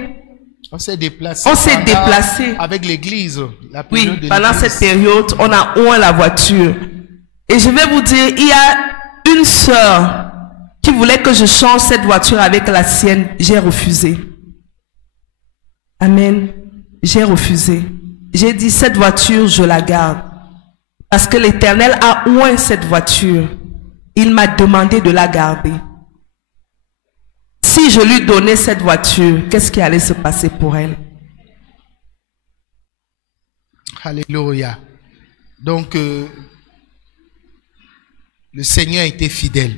on s'est déplacé. Avec l'église. Oui, pendant cette période, on a oint la voiture. Et je vais vous dire, il y a une sœur qui voulait que je change cette voiture avec la sienne. J'ai refusé. Amen. J'ai refusé. J'ai dit, cette voiture, je la garde. Parce que l'Éternel a oint cette voiture. Il m'a demandé de la garder. Si je lui donnais cette voiture, qu'est-ce qui allait se passer pour elle? Alléluia. Donc, le Seigneur a été fidèle.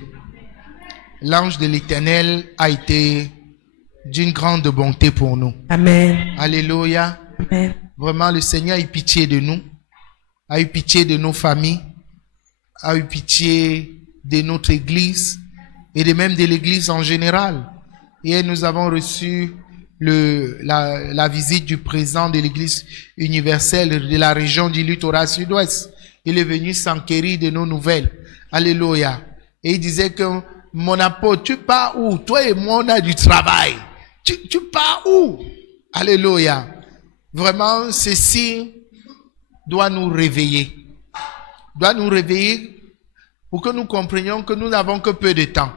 L'ange de l'Éternel a été d'une grande bonté pour nous. Amen. Alléluia. Amen. Vraiment, le Seigneur a eu pitié de nous, a eu pitié de nos familles, a eu pitié de notre église et de même de l'église en général. Hier, nous avons reçu la visite du président de l'église universelle de la région du littoral sud-ouest. Il est venu s'enquérir de nos nouvelles. Alléluia. Et il disait que mon apôtre, tu pars où? Toi et moi, on a du travail. Tu pars où? Alléluia. Vraiment, ceci doit nous réveiller. Doit nous réveiller pour que nous comprenions que nous n'avons que peu de temps.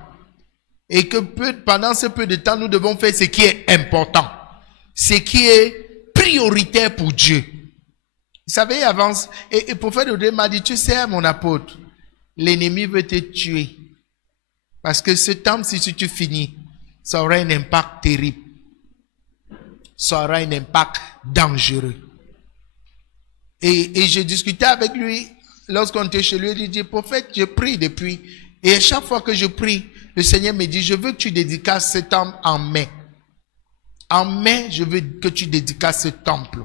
Et que pendant ce peu de temps, nous devons faire ce qui est important. Ce qui est prioritaire pour Dieu. Vous savez, il avance. Et le prophète Audrey m'a dit, tu sais, mon apôtre, l'ennemi veut te tuer. Parce que ce temps, si tu finis, ça aura un impact terrible. Ça aura un impact dangereux. Et j'ai discuté avec lui, lorsqu'on était chez lui, il dit, prophète, je prie depuis. Et à chaque fois que je prie, le Seigneur me dit, je veux que tu dédicaces ce temple en mai. En mai, je veux que tu dédicaces ce temple.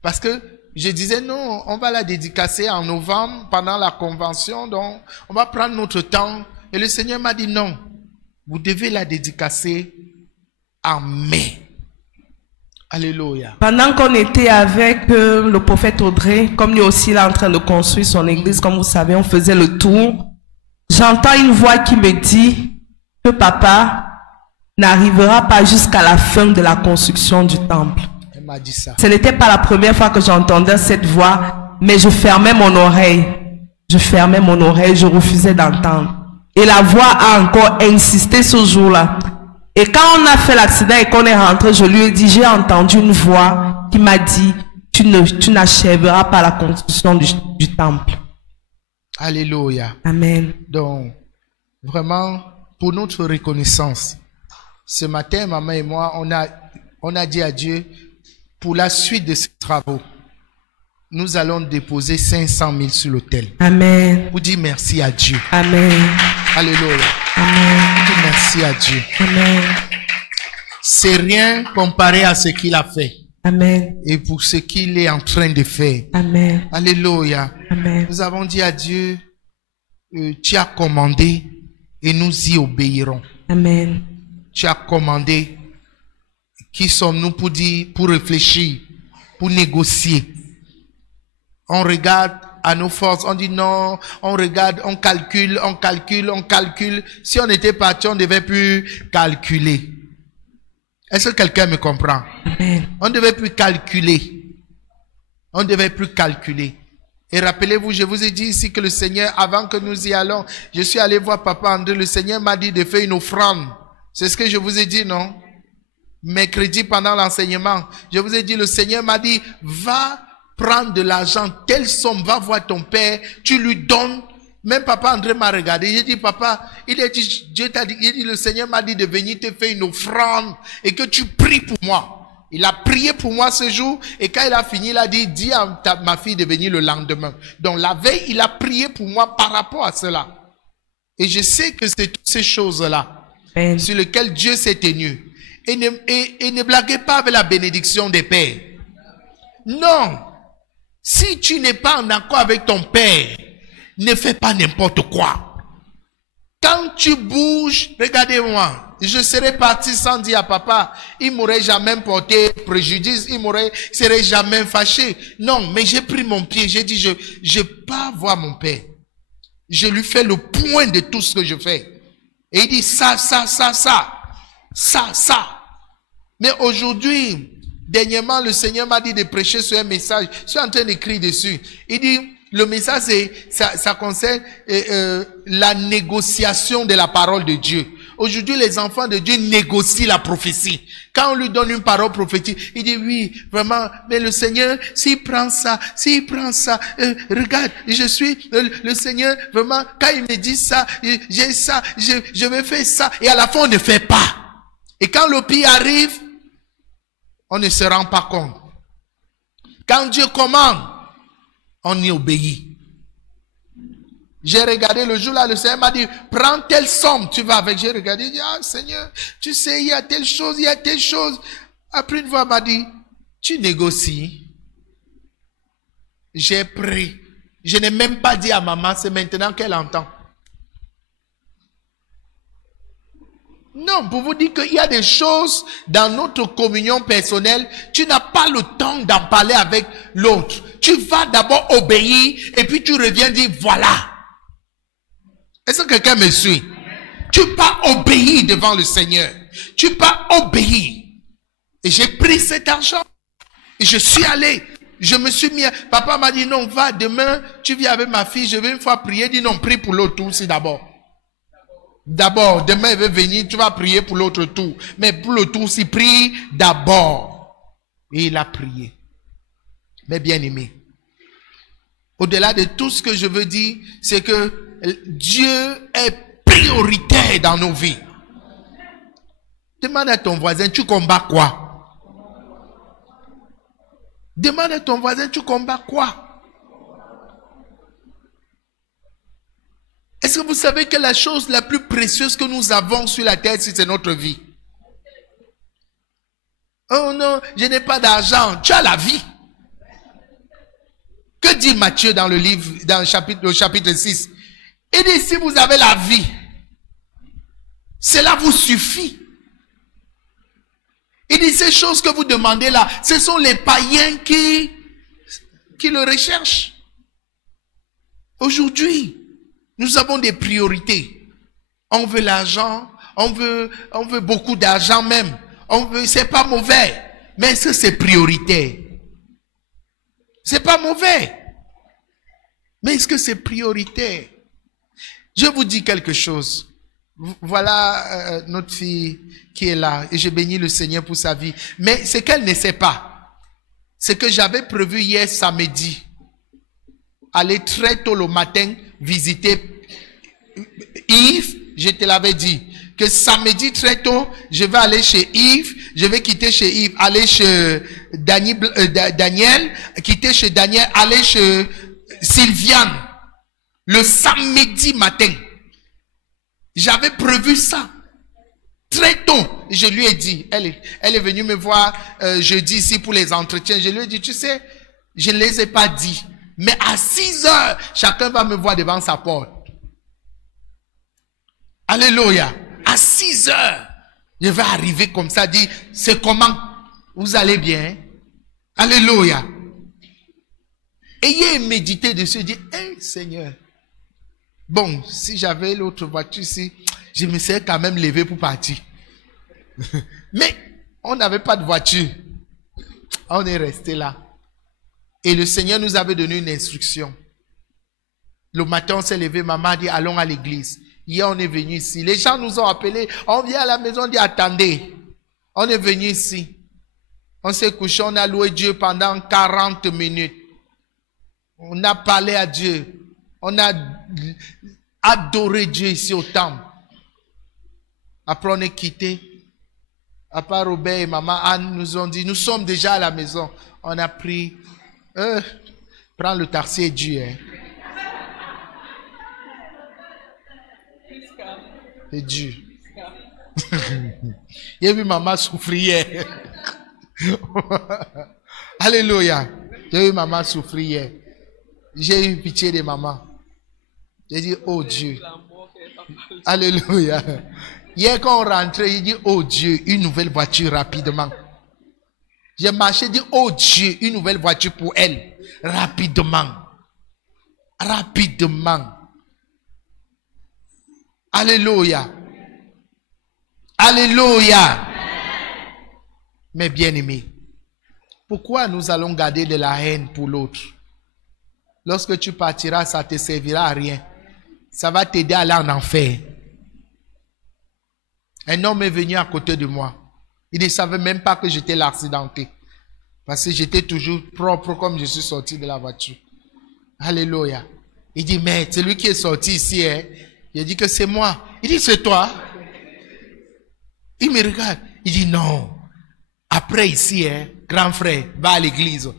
Parce que je disais, non, on va la dédicacer en novembre, pendant la convention, donc on va prendre notre temps. Et le Seigneur m'a dit, non, vous devez la dédicacer en mai. Alléluia. Pendant qu'on était avec le prophète Audrey, comme lui aussi il est en train de construire son église, comme vous savez, on faisait le tour. J'entends une voix qui me dit que papa n'arrivera pas jusqu'à la fin de la construction du temple. Elle m'a dit ça. Ce n'était pas la première fois que j'entendais cette voix, mais je fermais mon oreille. Je fermais mon oreille, je refusais d'entendre. Et la voix a encore insisté ce jour-là. Et quand on a fait l'accident et qu'on est rentré, je lui ai dit, j'ai entendu une voix qui m'a dit, tu n'achèveras pas la construction du temple. Alléluia. Amen. Donc, vraiment, pour notre reconnaissance, ce matin, maman et moi, on a dit à Dieu, pour la suite de ces travaux, nous allons déposer 500 000 sur l'autel. Amen. Vous dites merci à Dieu. Amen. Alléluia. Amen. Vous dites merci à Dieu. Amen. C'est rien comparé à ce qu'il a fait. Amen. Et pour ce qu'il est en train de faire. Amen. Alléluia. Amen. Nous avons dit à Dieu, tu as commandé et nous y obéirons. Amen. Tu as commandé. Qui sommes-nous pour dire, pour réfléchir, pour négocier? On regarde à nos forces, on dit non, on regarde, on calcule, on calcule, on calcule. Si on était parti, on ne devait plus calculer. Est-ce que quelqu'un me comprend? Amen. On ne devait plus calculer. On ne devait plus calculer. Et rappelez-vous, je vous ai dit ici que le Seigneur, avant que nous y allons, je suis allé voir Papa André, le Seigneur m'a dit de faire une offrande. C'est ce que je vous ai dit, non? Mercredi pendant l'enseignement, je vous ai dit, le Seigneur m'a dit, va prendre de l'argent, telle somme, va voir ton père, tu lui donnes. Même Papa André m'a regardé, j'ai dit, papa, il a dit, Dieu t'a dit, il dit, le Seigneur m'a dit de venir te faire une offrande et que tu pries pour moi. Il a prié pour moi ce jour et quand il a fini, il a dit, dis à ma fille de venir le lendemain. Donc la veille, il a prié pour moi par rapport à cela. Et je sais que c'est toutes ces choses-là sur lesquelles Dieu s'est tenu. Et ne blaguez pas avec la bénédiction des pères. Non. Si tu n'es pas en accord avec ton père, ne fais pas n'importe quoi. Quand tu bouges, regardez-moi, je serais parti sans dire à papa, il m'aurait jamais porté préjudice, il serait jamais fâché. Non, mais j'ai pris mon pied, j'ai dit, je pars voir mon père. Je lui fais le point de tout ce que je fais. Et il dit ça. Mais aujourd'hui, dernièrement, le Seigneur m'a dit de prêcher sur un message. Je suis en train d'écrire dessus. Il dit, le message, ça concerne la négociation de la parole de Dieu. Aujourd'hui, les enfants de Dieu négocient la prophétie. Quand on lui donne une parole prophétique, il dit oui, vraiment, mais le Seigneur, s'il prend ça, regarde, je suis le Seigneur, vraiment, quand il me dit ça, j'ai ça, je vais faire ça, et à la fin, on ne fait pas. Et quand le pire arrive, on ne se rend pas compte. Quand Dieu commande, on y obéit. J'ai regardé le jour là, le Seigneur m'a dit, prends telle somme, tu vas avec. J'ai regardé, j'ai dit, ah Seigneur, tu sais, il y a telle chose, il y a telle chose. Après une fois, il m'a dit, tu négocies. J'ai pris. Je n'ai même pas dit à maman, c'est maintenant qu'elle entend. Non, pour vous dire qu'il y a des choses dans notre communion personnelle, tu n'as pas le temps d'en parler avec l'autre. Tu vas d'abord obéir et puis tu reviens dire voilà. Est-ce que quelqu'un me suit? Tu pas obéir devant le Seigneur. Tu pas obéir. Et j'ai pris cet argent. Et je suis allé. Je me suis mis. Papa m'a dit non, va demain, tu viens avec ma fille, je vais une fois prier. Il dit non, prie pour l'autre aussi d'abord. D'abord, demain il va venir, tu vas prier pour l'autre tour. Mais pour le tour, si prie d'abord. Et il a prié. Mais bien aimé, au-delà de tout ce que je veux dire, c'est que Dieu est prioritaire dans nos vies. Demande à ton voisin, tu combats quoi? Demande à ton voisin, tu combats quoi? Est-ce que vous savez que la chose la plus précieuse que nous avons sur la terre, c'est notre vie? Oh non, je n'ai pas d'argent. Tu as la vie. Que dit Matthieu dans le livre, dans le chapitre 6? Il dit, si vous avez la vie, cela vous suffit. Il dit, ces choses que vous demandez là, ce sont les païens qui le recherchent. Aujourd'hui, nous avons des priorités. On veut l'argent, on veut beaucoup d'argent même. C'est pas mauvais, mais est-ce que c'est prioritaire? C'est pas mauvais, mais est-ce que c'est prioritaire? Je vous dis quelque chose. Voilà notre fille qui est là et je bénis le Seigneur pour sa vie. Mais ce qu'elle ne sait pas, c'est que j'avais prévu hier samedi aller très tôt le matin visiter Yves. Je te l'avais dit que samedi très tôt, je vais aller chez Yves, je vais quitter chez Yves, aller chez Daniel, quitter chez Daniel, aller chez Sylviane. Le samedi matin. J'avais prévu ça. Très tôt. Je lui ai dit, elle est venue me voir jeudi ici pour les entretiens. Je lui ai dit, tu sais, je ne les ai pas dit. Mais à 6 heures, chacun va me voir devant sa porte. Alléluia. À 6 heures, je vais arriver comme ça, dire, c'est comment? Vous allez bien? Alléluia. Ayez médité dessus, dire, hey, Seigneur. Bon, si j'avais l'autre voiture ici, je me serais quand même levé pour partir. Mais on n'avait pas de voiture. On est resté là. Et le Seigneur nous avait donné une instruction. Le matin, on s'est levé, maman a dit, allons à l'église. Hier, on est venu ici. Les gens nous ont appelés. On vient à la maison, on dit, attendez. On est venu ici. On s'est couché, on a loué Dieu pendant 40 minutes. On a parlé à Dieu. On a adoré Dieu ici au temple. Après, on est quitté. Après, Robert et maman Anne nous ont dit, nous sommes déjà à la maison. On a pris, prends le taxi et Dieu. Hein. Et Dieu. J'ai vu maman souffrir. Alléluia. J'ai vu maman souffrir. J'ai eu pitié de maman. J'ai dit, oh Dieu. Alléluia. Hier, quand on rentrait, j'ai dit, oh Dieu, une nouvelle voiture rapidement. J'ai marché, j'ai dit, oh Dieu, une nouvelle voiture pour elle. Rapidement. Rapidement. Alléluia. Alléluia. Mes bien-aimés, pourquoi nous allons garder de la haine pour l'autre? Lorsque tu partiras, ça ne te servira à rien. Ça va t'aider à aller en enfer. Un homme est venu à côté de moi. Il ne savait même pas que j'étais l'accidenté. Parce que j'étais toujours propre comme je suis sorti de la voiture. Alléluia. Il dit, mais celui qui est sorti ici, hein? Il dit que c'est moi. Il dit, c'est toi. Il me regarde. Il dit, non. Après ici, hein, grand frère, va à l'église.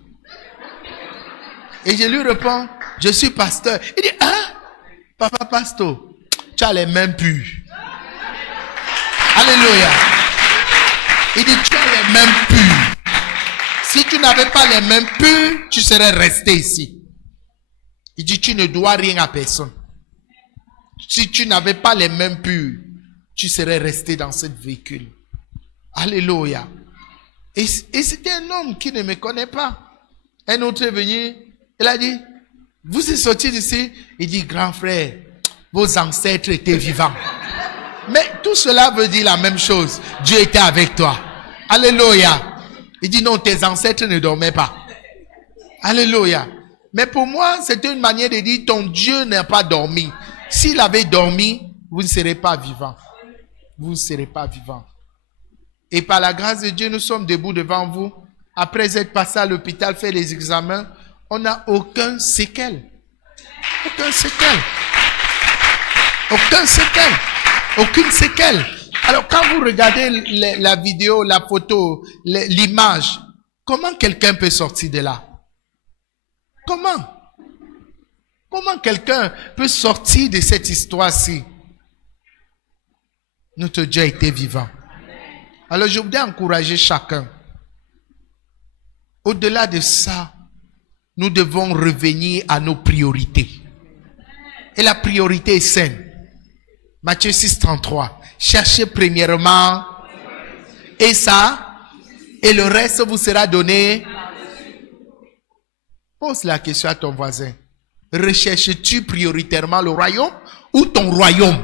Et je lui réponds, je suis pasteur. Il dit, hein? Papa pasteur, tu as les mains pures. Alléluia. Il dit, tu as les mains pures. Si tu n'avais pas les mains pures, tu serais resté ici. Il dit, tu ne dois rien à personne. Si tu n'avais pas les mains pures, tu serais resté dans ce véhicule. Alléluia. Et c'était un homme qui ne me connaît pas. Un autre est venu, il a dit, vous êtes sorti d'ici? Il dit, grand frère, vos ancêtres étaient vivants. Mais tout cela veut dire la même chose. Dieu était avec toi. Alléluia. Il dit, non, tes ancêtres ne dormaient pas. Alléluia. Mais pour moi, c'était une manière de dire, ton Dieu n'a pas dormi. S'il avait dormi, vous ne serez pas vivant. Vous ne serez pas vivant. Et par la grâce de Dieu, nous sommes debout devant vous. Après être passé à l'hôpital, faire les examens, on n'a aucun séquelle. Aucun séquelle. Aucun séquelle. Aucune séquelle. Alors quand vous regardez la vidéo, la photo, l'image, comment quelqu'un peut sortir de là? Comment? Comment quelqu'un peut sortir de cette histoire-ci? Notre Dieu a été vivant. Alors je voudrais encourager chacun. Au-delà de ça, nous devons revenir à nos priorités. Et la priorité est saine. Matthieu 6, 33. Cherchez premièrement et ça, et le reste vous sera donné. Pose la question à ton voisin. Recherches-tu prioritairement le royaume ou ton royaume?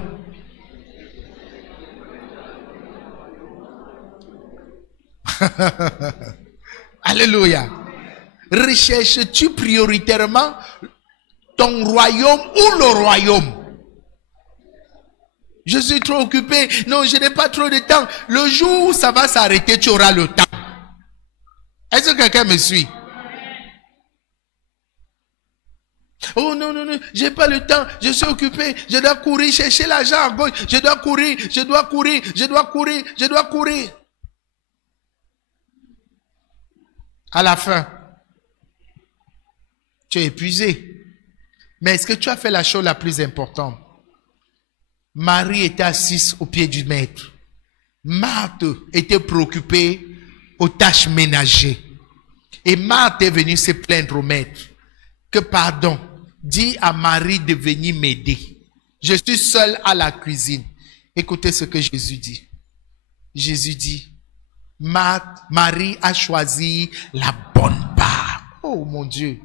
Alléluia. Recherches-tu prioritairement ton royaume ou le royaume? Je suis trop occupé. Non, je n'ai pas trop de temps. Le jour où ça va s'arrêter, tu auras le temps. Est-ce que quelqu'un me suit? Oh non, non, non, j'ai pas le temps. Je suis occupé. Je dois courir chercher l'argent à gauche. Je dois courir, je dois courir, je dois courir, je dois courir. À la fin, tu es épuisé. Mais est-ce que tu as fait la chose la plus importante? Marie était assise au pied du maître. Marthe était préoccupée aux tâches ménagères. Et Marthe est venue se plaindre au maître. Que pardon, dis à Marie de venir m'aider. Je suis seule à la cuisine. Écoutez ce que Jésus dit. Jésus dit, Marie a choisi la bonne part. Oh mon Dieu.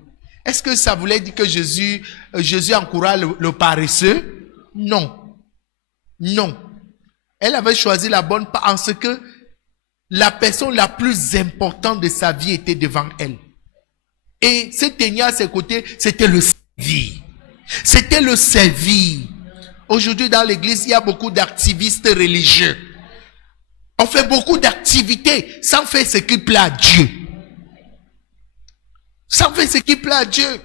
Est-ce que ça voulait dire que Jésus encourage le paresseux? Non. Non. Elle avait choisi la bonne part en ce que la personne la plus importante de sa vie était devant elle. Et ce tenir à ses côtés, c'était le servir. C'était le servir. Aujourd'hui, dans l'église, il y a beaucoup d'activistes religieux. On fait beaucoup d'activités sans faire ce qui plaît à Dieu. Sans faire ce qui plaît à Dieu.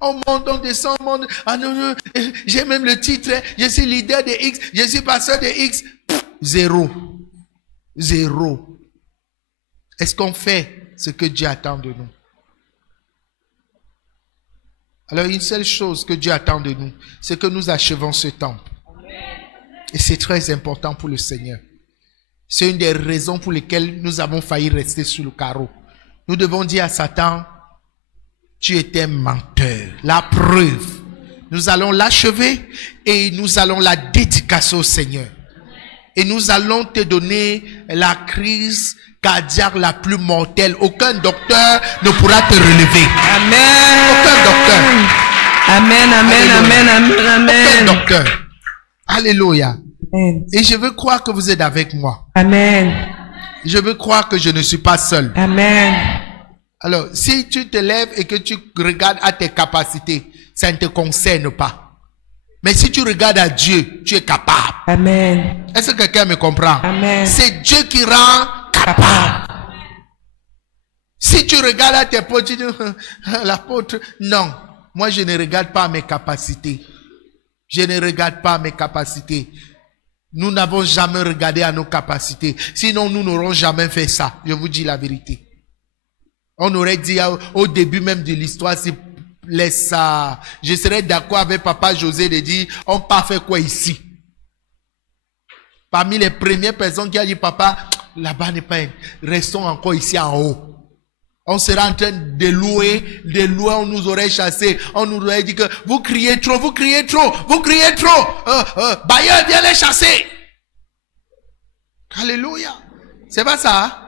On monte, on descend, on monte. Ah non, non, j'ai même le titre. Je suis leader de X, je suis pasteur de X. Zéro. Zéro. Est-ce qu'on fait ce que Dieu attend de nous? Alors, une seule chose que Dieu attend de nous, c'est que nous achevons ce temple. Et c'est très important pour le Seigneur. C'est une des raisons pour lesquelles nous avons failli rester sous le carreau. Nous devons dire à Satan, tu étais un menteur. La preuve, nous allons l'achever et nous allons la dédicacer au Seigneur. Et nous allons te donner la crise cardiaque la plus mortelle. Aucun docteur ne pourra te relever. Amen. Aucun docteur. Amen, amen, amen, amen, amen. Aucun docteur. Alléluia. Amen. Et je veux croire que vous êtes avec moi. Amen. Je veux croire que je ne suis pas seul. Amen. Alors, si tu te lèves et que tu regardes à tes capacités, ça ne te concerne pas. Mais si tu regardes à Dieu, tu es capable. Amen. Est-ce que quelqu'un me comprend? Amen. C'est Dieu qui rend capable. Si tu regardes à tes potes, tu dis, l'apôtre, non. Moi, je ne regarde pas mes capacités. Je ne regarde pas mes capacités. Nous n'avons jamais regardé à nos capacités. Sinon, nous n'aurons jamais fait ça. Je vous dis la vérité. On aurait dit au début même de l'histoire, si laisse ça. Je serais d'accord avec papa José de dire, on pas fait quoi ici? Parmi les premières personnes qui a dit, papa, là-bas n'est pas, restons encore ici en haut. On sera en train de louer, on nous aurait chassé. On nous aurait dit que vous criez trop, vous criez trop, vous criez trop. Bailleur, viens les chasser. Alléluia. C'est pas ça, hein?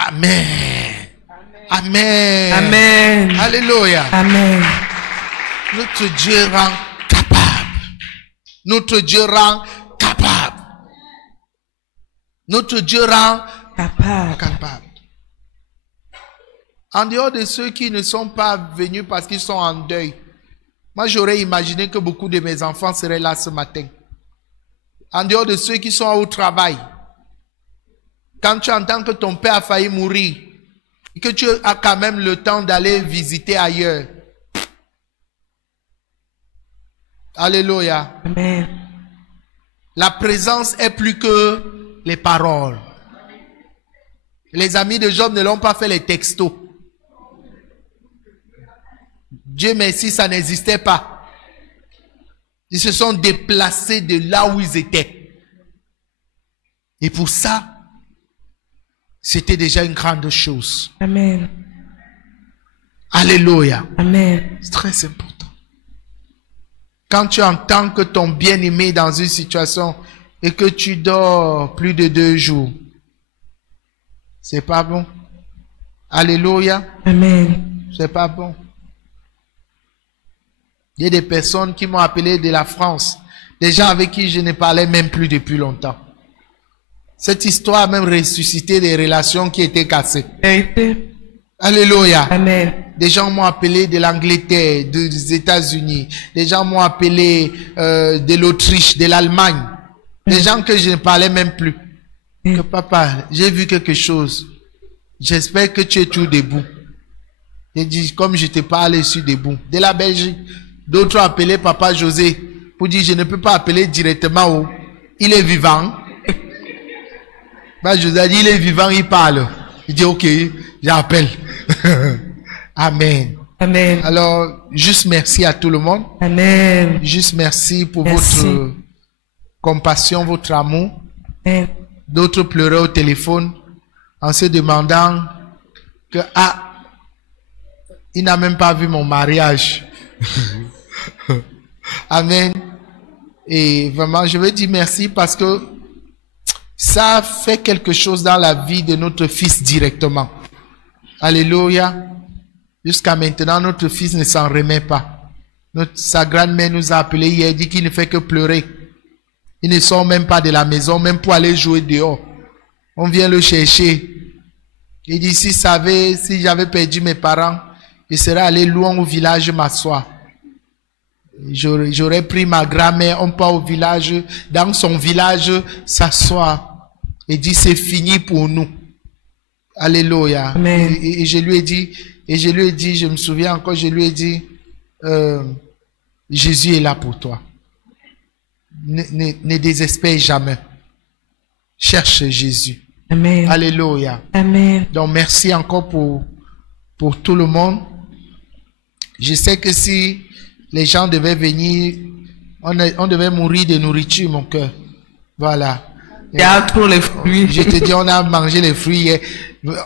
Amen. Amen. Amen. Alléluia. Amen. Notre Dieu rend capable. Notre Dieu rend capable. Notre Dieu rend capable. En dehors de ceux qui ne sont pas venus parce qu'ils sont en deuil, moi j'aurais imaginé que beaucoup de mes enfants seraient là ce matin. En dehors de ceux qui sont au travail, quand tu entends que ton père a failli mourir et que tu as quand même le temps d'aller visiter ailleurs. Alléluia. Amen. La présence est plus que les paroles. Les amis de Job ne l'ont pas fait les textos. Dieu merci, ça n'existait pas. Ils se sont déplacés de là où ils étaient. Et pour ça, c'était déjà une grande chose. Amen. Alléluia. Amen. C'est très important. Quand tu entends que ton bien-aimé est dans une situation et que tu dors plus de 2 jours, c'est pas bon. Alléluia. Amen. C'est pas bon. Il y a des personnes qui m'ont appelé de la France, des gens avec qui je ne parlais même plus depuis longtemps. Cette histoire a même ressuscité des relations qui étaient cassées. Vérité. Alléluia. Amen. Des gens m'ont appelé de l'Angleterre, des États-Unis. Des gens m'ont appelé de l'Autriche, de l'Allemagne. Des gens que je ne parlais même plus. Que papa, j'ai vu quelque chose. J'espère que tu es toujours debout. J'ai dit, comme je te parle, je suis debout. De la Belgique, d'autres ont appelé papa José pour dire, je ne peux pas appeler directement. Il est vivant. Bah, José a dit, il est vivant, il parle. Il dit, ok, j'appelle. Amen. Amen. Alors, juste merci à tout le monde. Amen. Juste merci pour Merci. votre compassion, votre amour. Amen. D'autres pleuraient au téléphone en se demandant que, il n'a même pas vu mon mariage. Amen. Et vraiment, je veux dire merci parce que ça fait quelque chose dans la vie de notre fils directement. Alléluia. Jusqu'à maintenant, notre fils ne s'en remet pas. Sa grand-mère nous a appelé hier, dit qu'il ne fait que pleurer. Il ne sort même pas de la maison, même pour aller jouer dehors. On vient le chercher. Il dit, si j'avais perdu mes parents, je serais allé loin au village m'asseoir. J'aurais pris ma grand-mère, on part au village, dans son village, s'asseoir. Et dit, c'est fini pour nous. Alléluia. Amen. Et je lui ai dit, je me souviens encore, je lui ai dit, Jésus est là pour toi. Ne désespère jamais. Cherche Jésus. Amen. Alléluia. Amen. Donc merci encore pour tout le monde. Je sais que si les gens devaient venir, on devait mourir de nourriture, mon cœur. Voilà. Il y a trop les fruits. Je te dis, on a mangé les fruits hier.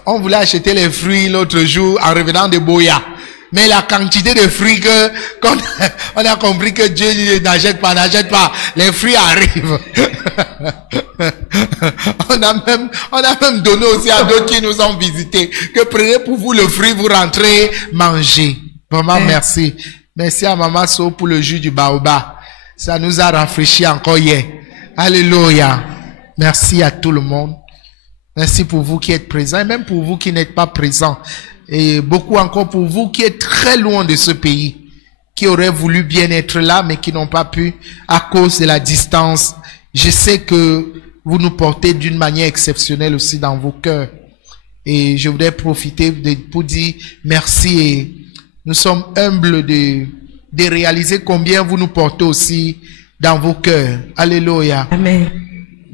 On voulait acheter les fruits l'autre jour en revenant de Boya. Mais la quantité de fruits on a compris que Dieu n'achète pas. Les fruits arrivent. on a même donné aussi à d'autres qui nous ont visités que prenez pour vous le fruit, vous rentrez, mangez. Vraiment, merci. Merci à Maman So pour le jus du baobab. Ça nous a rafraîchi encore hier. Alléluia. Merci à tout le monde. Merci pour vous qui êtes présents et même pour vous qui n'êtes pas présents. Et beaucoup encore pour vous qui êtes très loin de ce pays, qui auraient voulu bien être là, mais qui n'ont pas pu à cause de la distance. Je sais que vous nous portez d'une manière exceptionnelle aussi dans vos cœurs. Et je voudrais profiter pour dire merci et nous sommes humbles de réaliser combien vous nous portez aussi dans vos cœurs. Alléluia. Amen.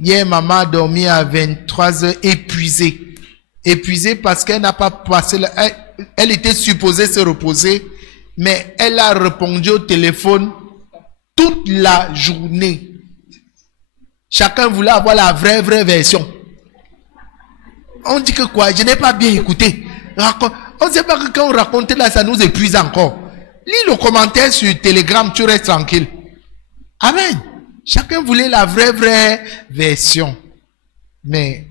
Hier, maman a dormi à 23 heures épuisée. Épuisée parce qu'elle n'a pas passé, elle était supposée se reposer, mais elle a répondu au téléphone toute la journée. Chacun voulait avoir la vraie version. On dit que quoi? Je n'ai pas bien écouté. On ne sait pas que quand on raconte là, ça nous épuise encore. Lis le commentaire sur Telegram, tu restes tranquille. Amen. Chacun voulait la vraie version. Mais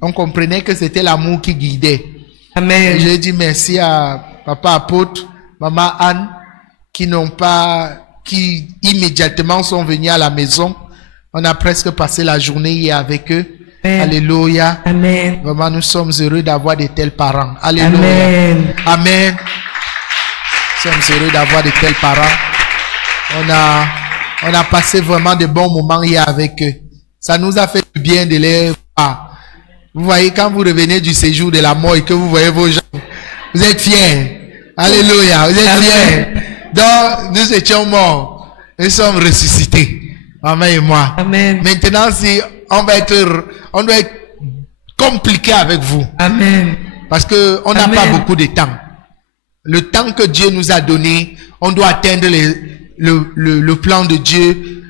on comprenait que c'était l'amour qui guidait. Amen. Et je dis merci à papa apôtre, maman Anne, qui immédiatement sont venus à la maison. On a presque passé la journée hier avec eux. Amen. Alléluia. Amen. Vraiment, nous sommes heureux d'avoir de tels parents. Alléluia. Amen. Amen. Nous sommes heureux d'avoir de tels parents. On a passé vraiment de bons moments hier avec eux. Ça nous a fait du bien de les voir. Vous voyez, quand vous revenez du séjour de la mort et que vous voyez vos gens, vous êtes fiers. Alléluia, vous êtes fiers. Donc, nous étions morts. Nous sommes ressuscités. Maman et moi. Amen. Maintenant, si on doit être compliqué avec vous. Amen. Parce que on n'a pas beaucoup de temps. Le temps que Dieu nous a donné, on doit atteindre le plan de Dieu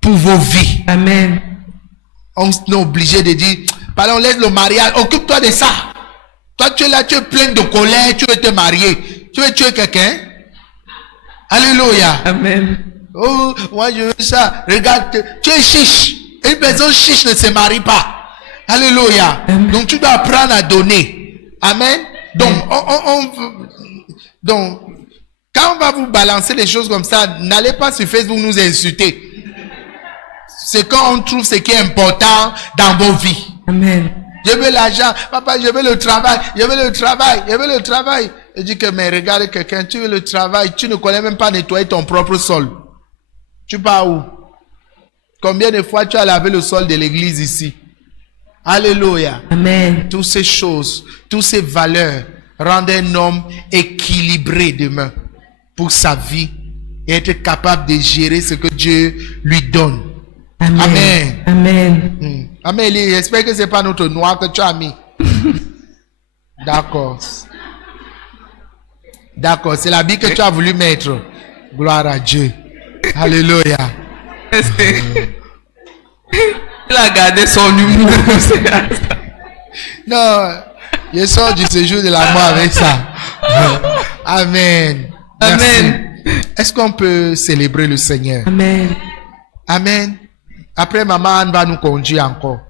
pour vos vies. Amen. On est obligé de dire, pardon, laisse le mariage, occupe-toi de ça. Toi, tu es là, tu es plein de colère, tu veux te marier. Tu veux tuer quelqu'un? Alléluia. Amen. Oh, moi je veux ça. Regarde, tu es chiche. Une personne chiche ne se marie pas. Alléluia. Donc tu dois apprendre à donner. Amen. Donc, donc, quand on va vous balancer les choses comme ça, n'allez pas sur Facebook nous insulter. C'est quand on trouve ce qui est important dans vos vies. Amen. Je veux l'argent. Papa, je veux le travail. Je veux le travail. Je veux le travail. Je dis que, mais regarde quelqu'un, tu veux le travail. Tu ne connais même pas nettoyer ton propre sol. Tu pars où? Combien de fois tu as lavé le sol de l'église ici? Alléluia. Amen. Toutes ces choses, toutes ces valeurs rendent un homme équilibré demain pour sa vie et être capable de gérer ce que Dieu lui donne. Amen. Amen. Amen. Amélie, j'espère que ce n'est pas notre noir que tu as mis. D'accord. D'accord, c'est l'habit que tu as voulu mettre. Gloire à Dieu. Alléluia. Il a gardé son humour. Non, je sors du séjour de la mort avec ça. Amen. Merci. Amen. Est-ce qu'on peut célébrer le Seigneur? Amen. Amen. Après, maman Anne va nous conduire encore.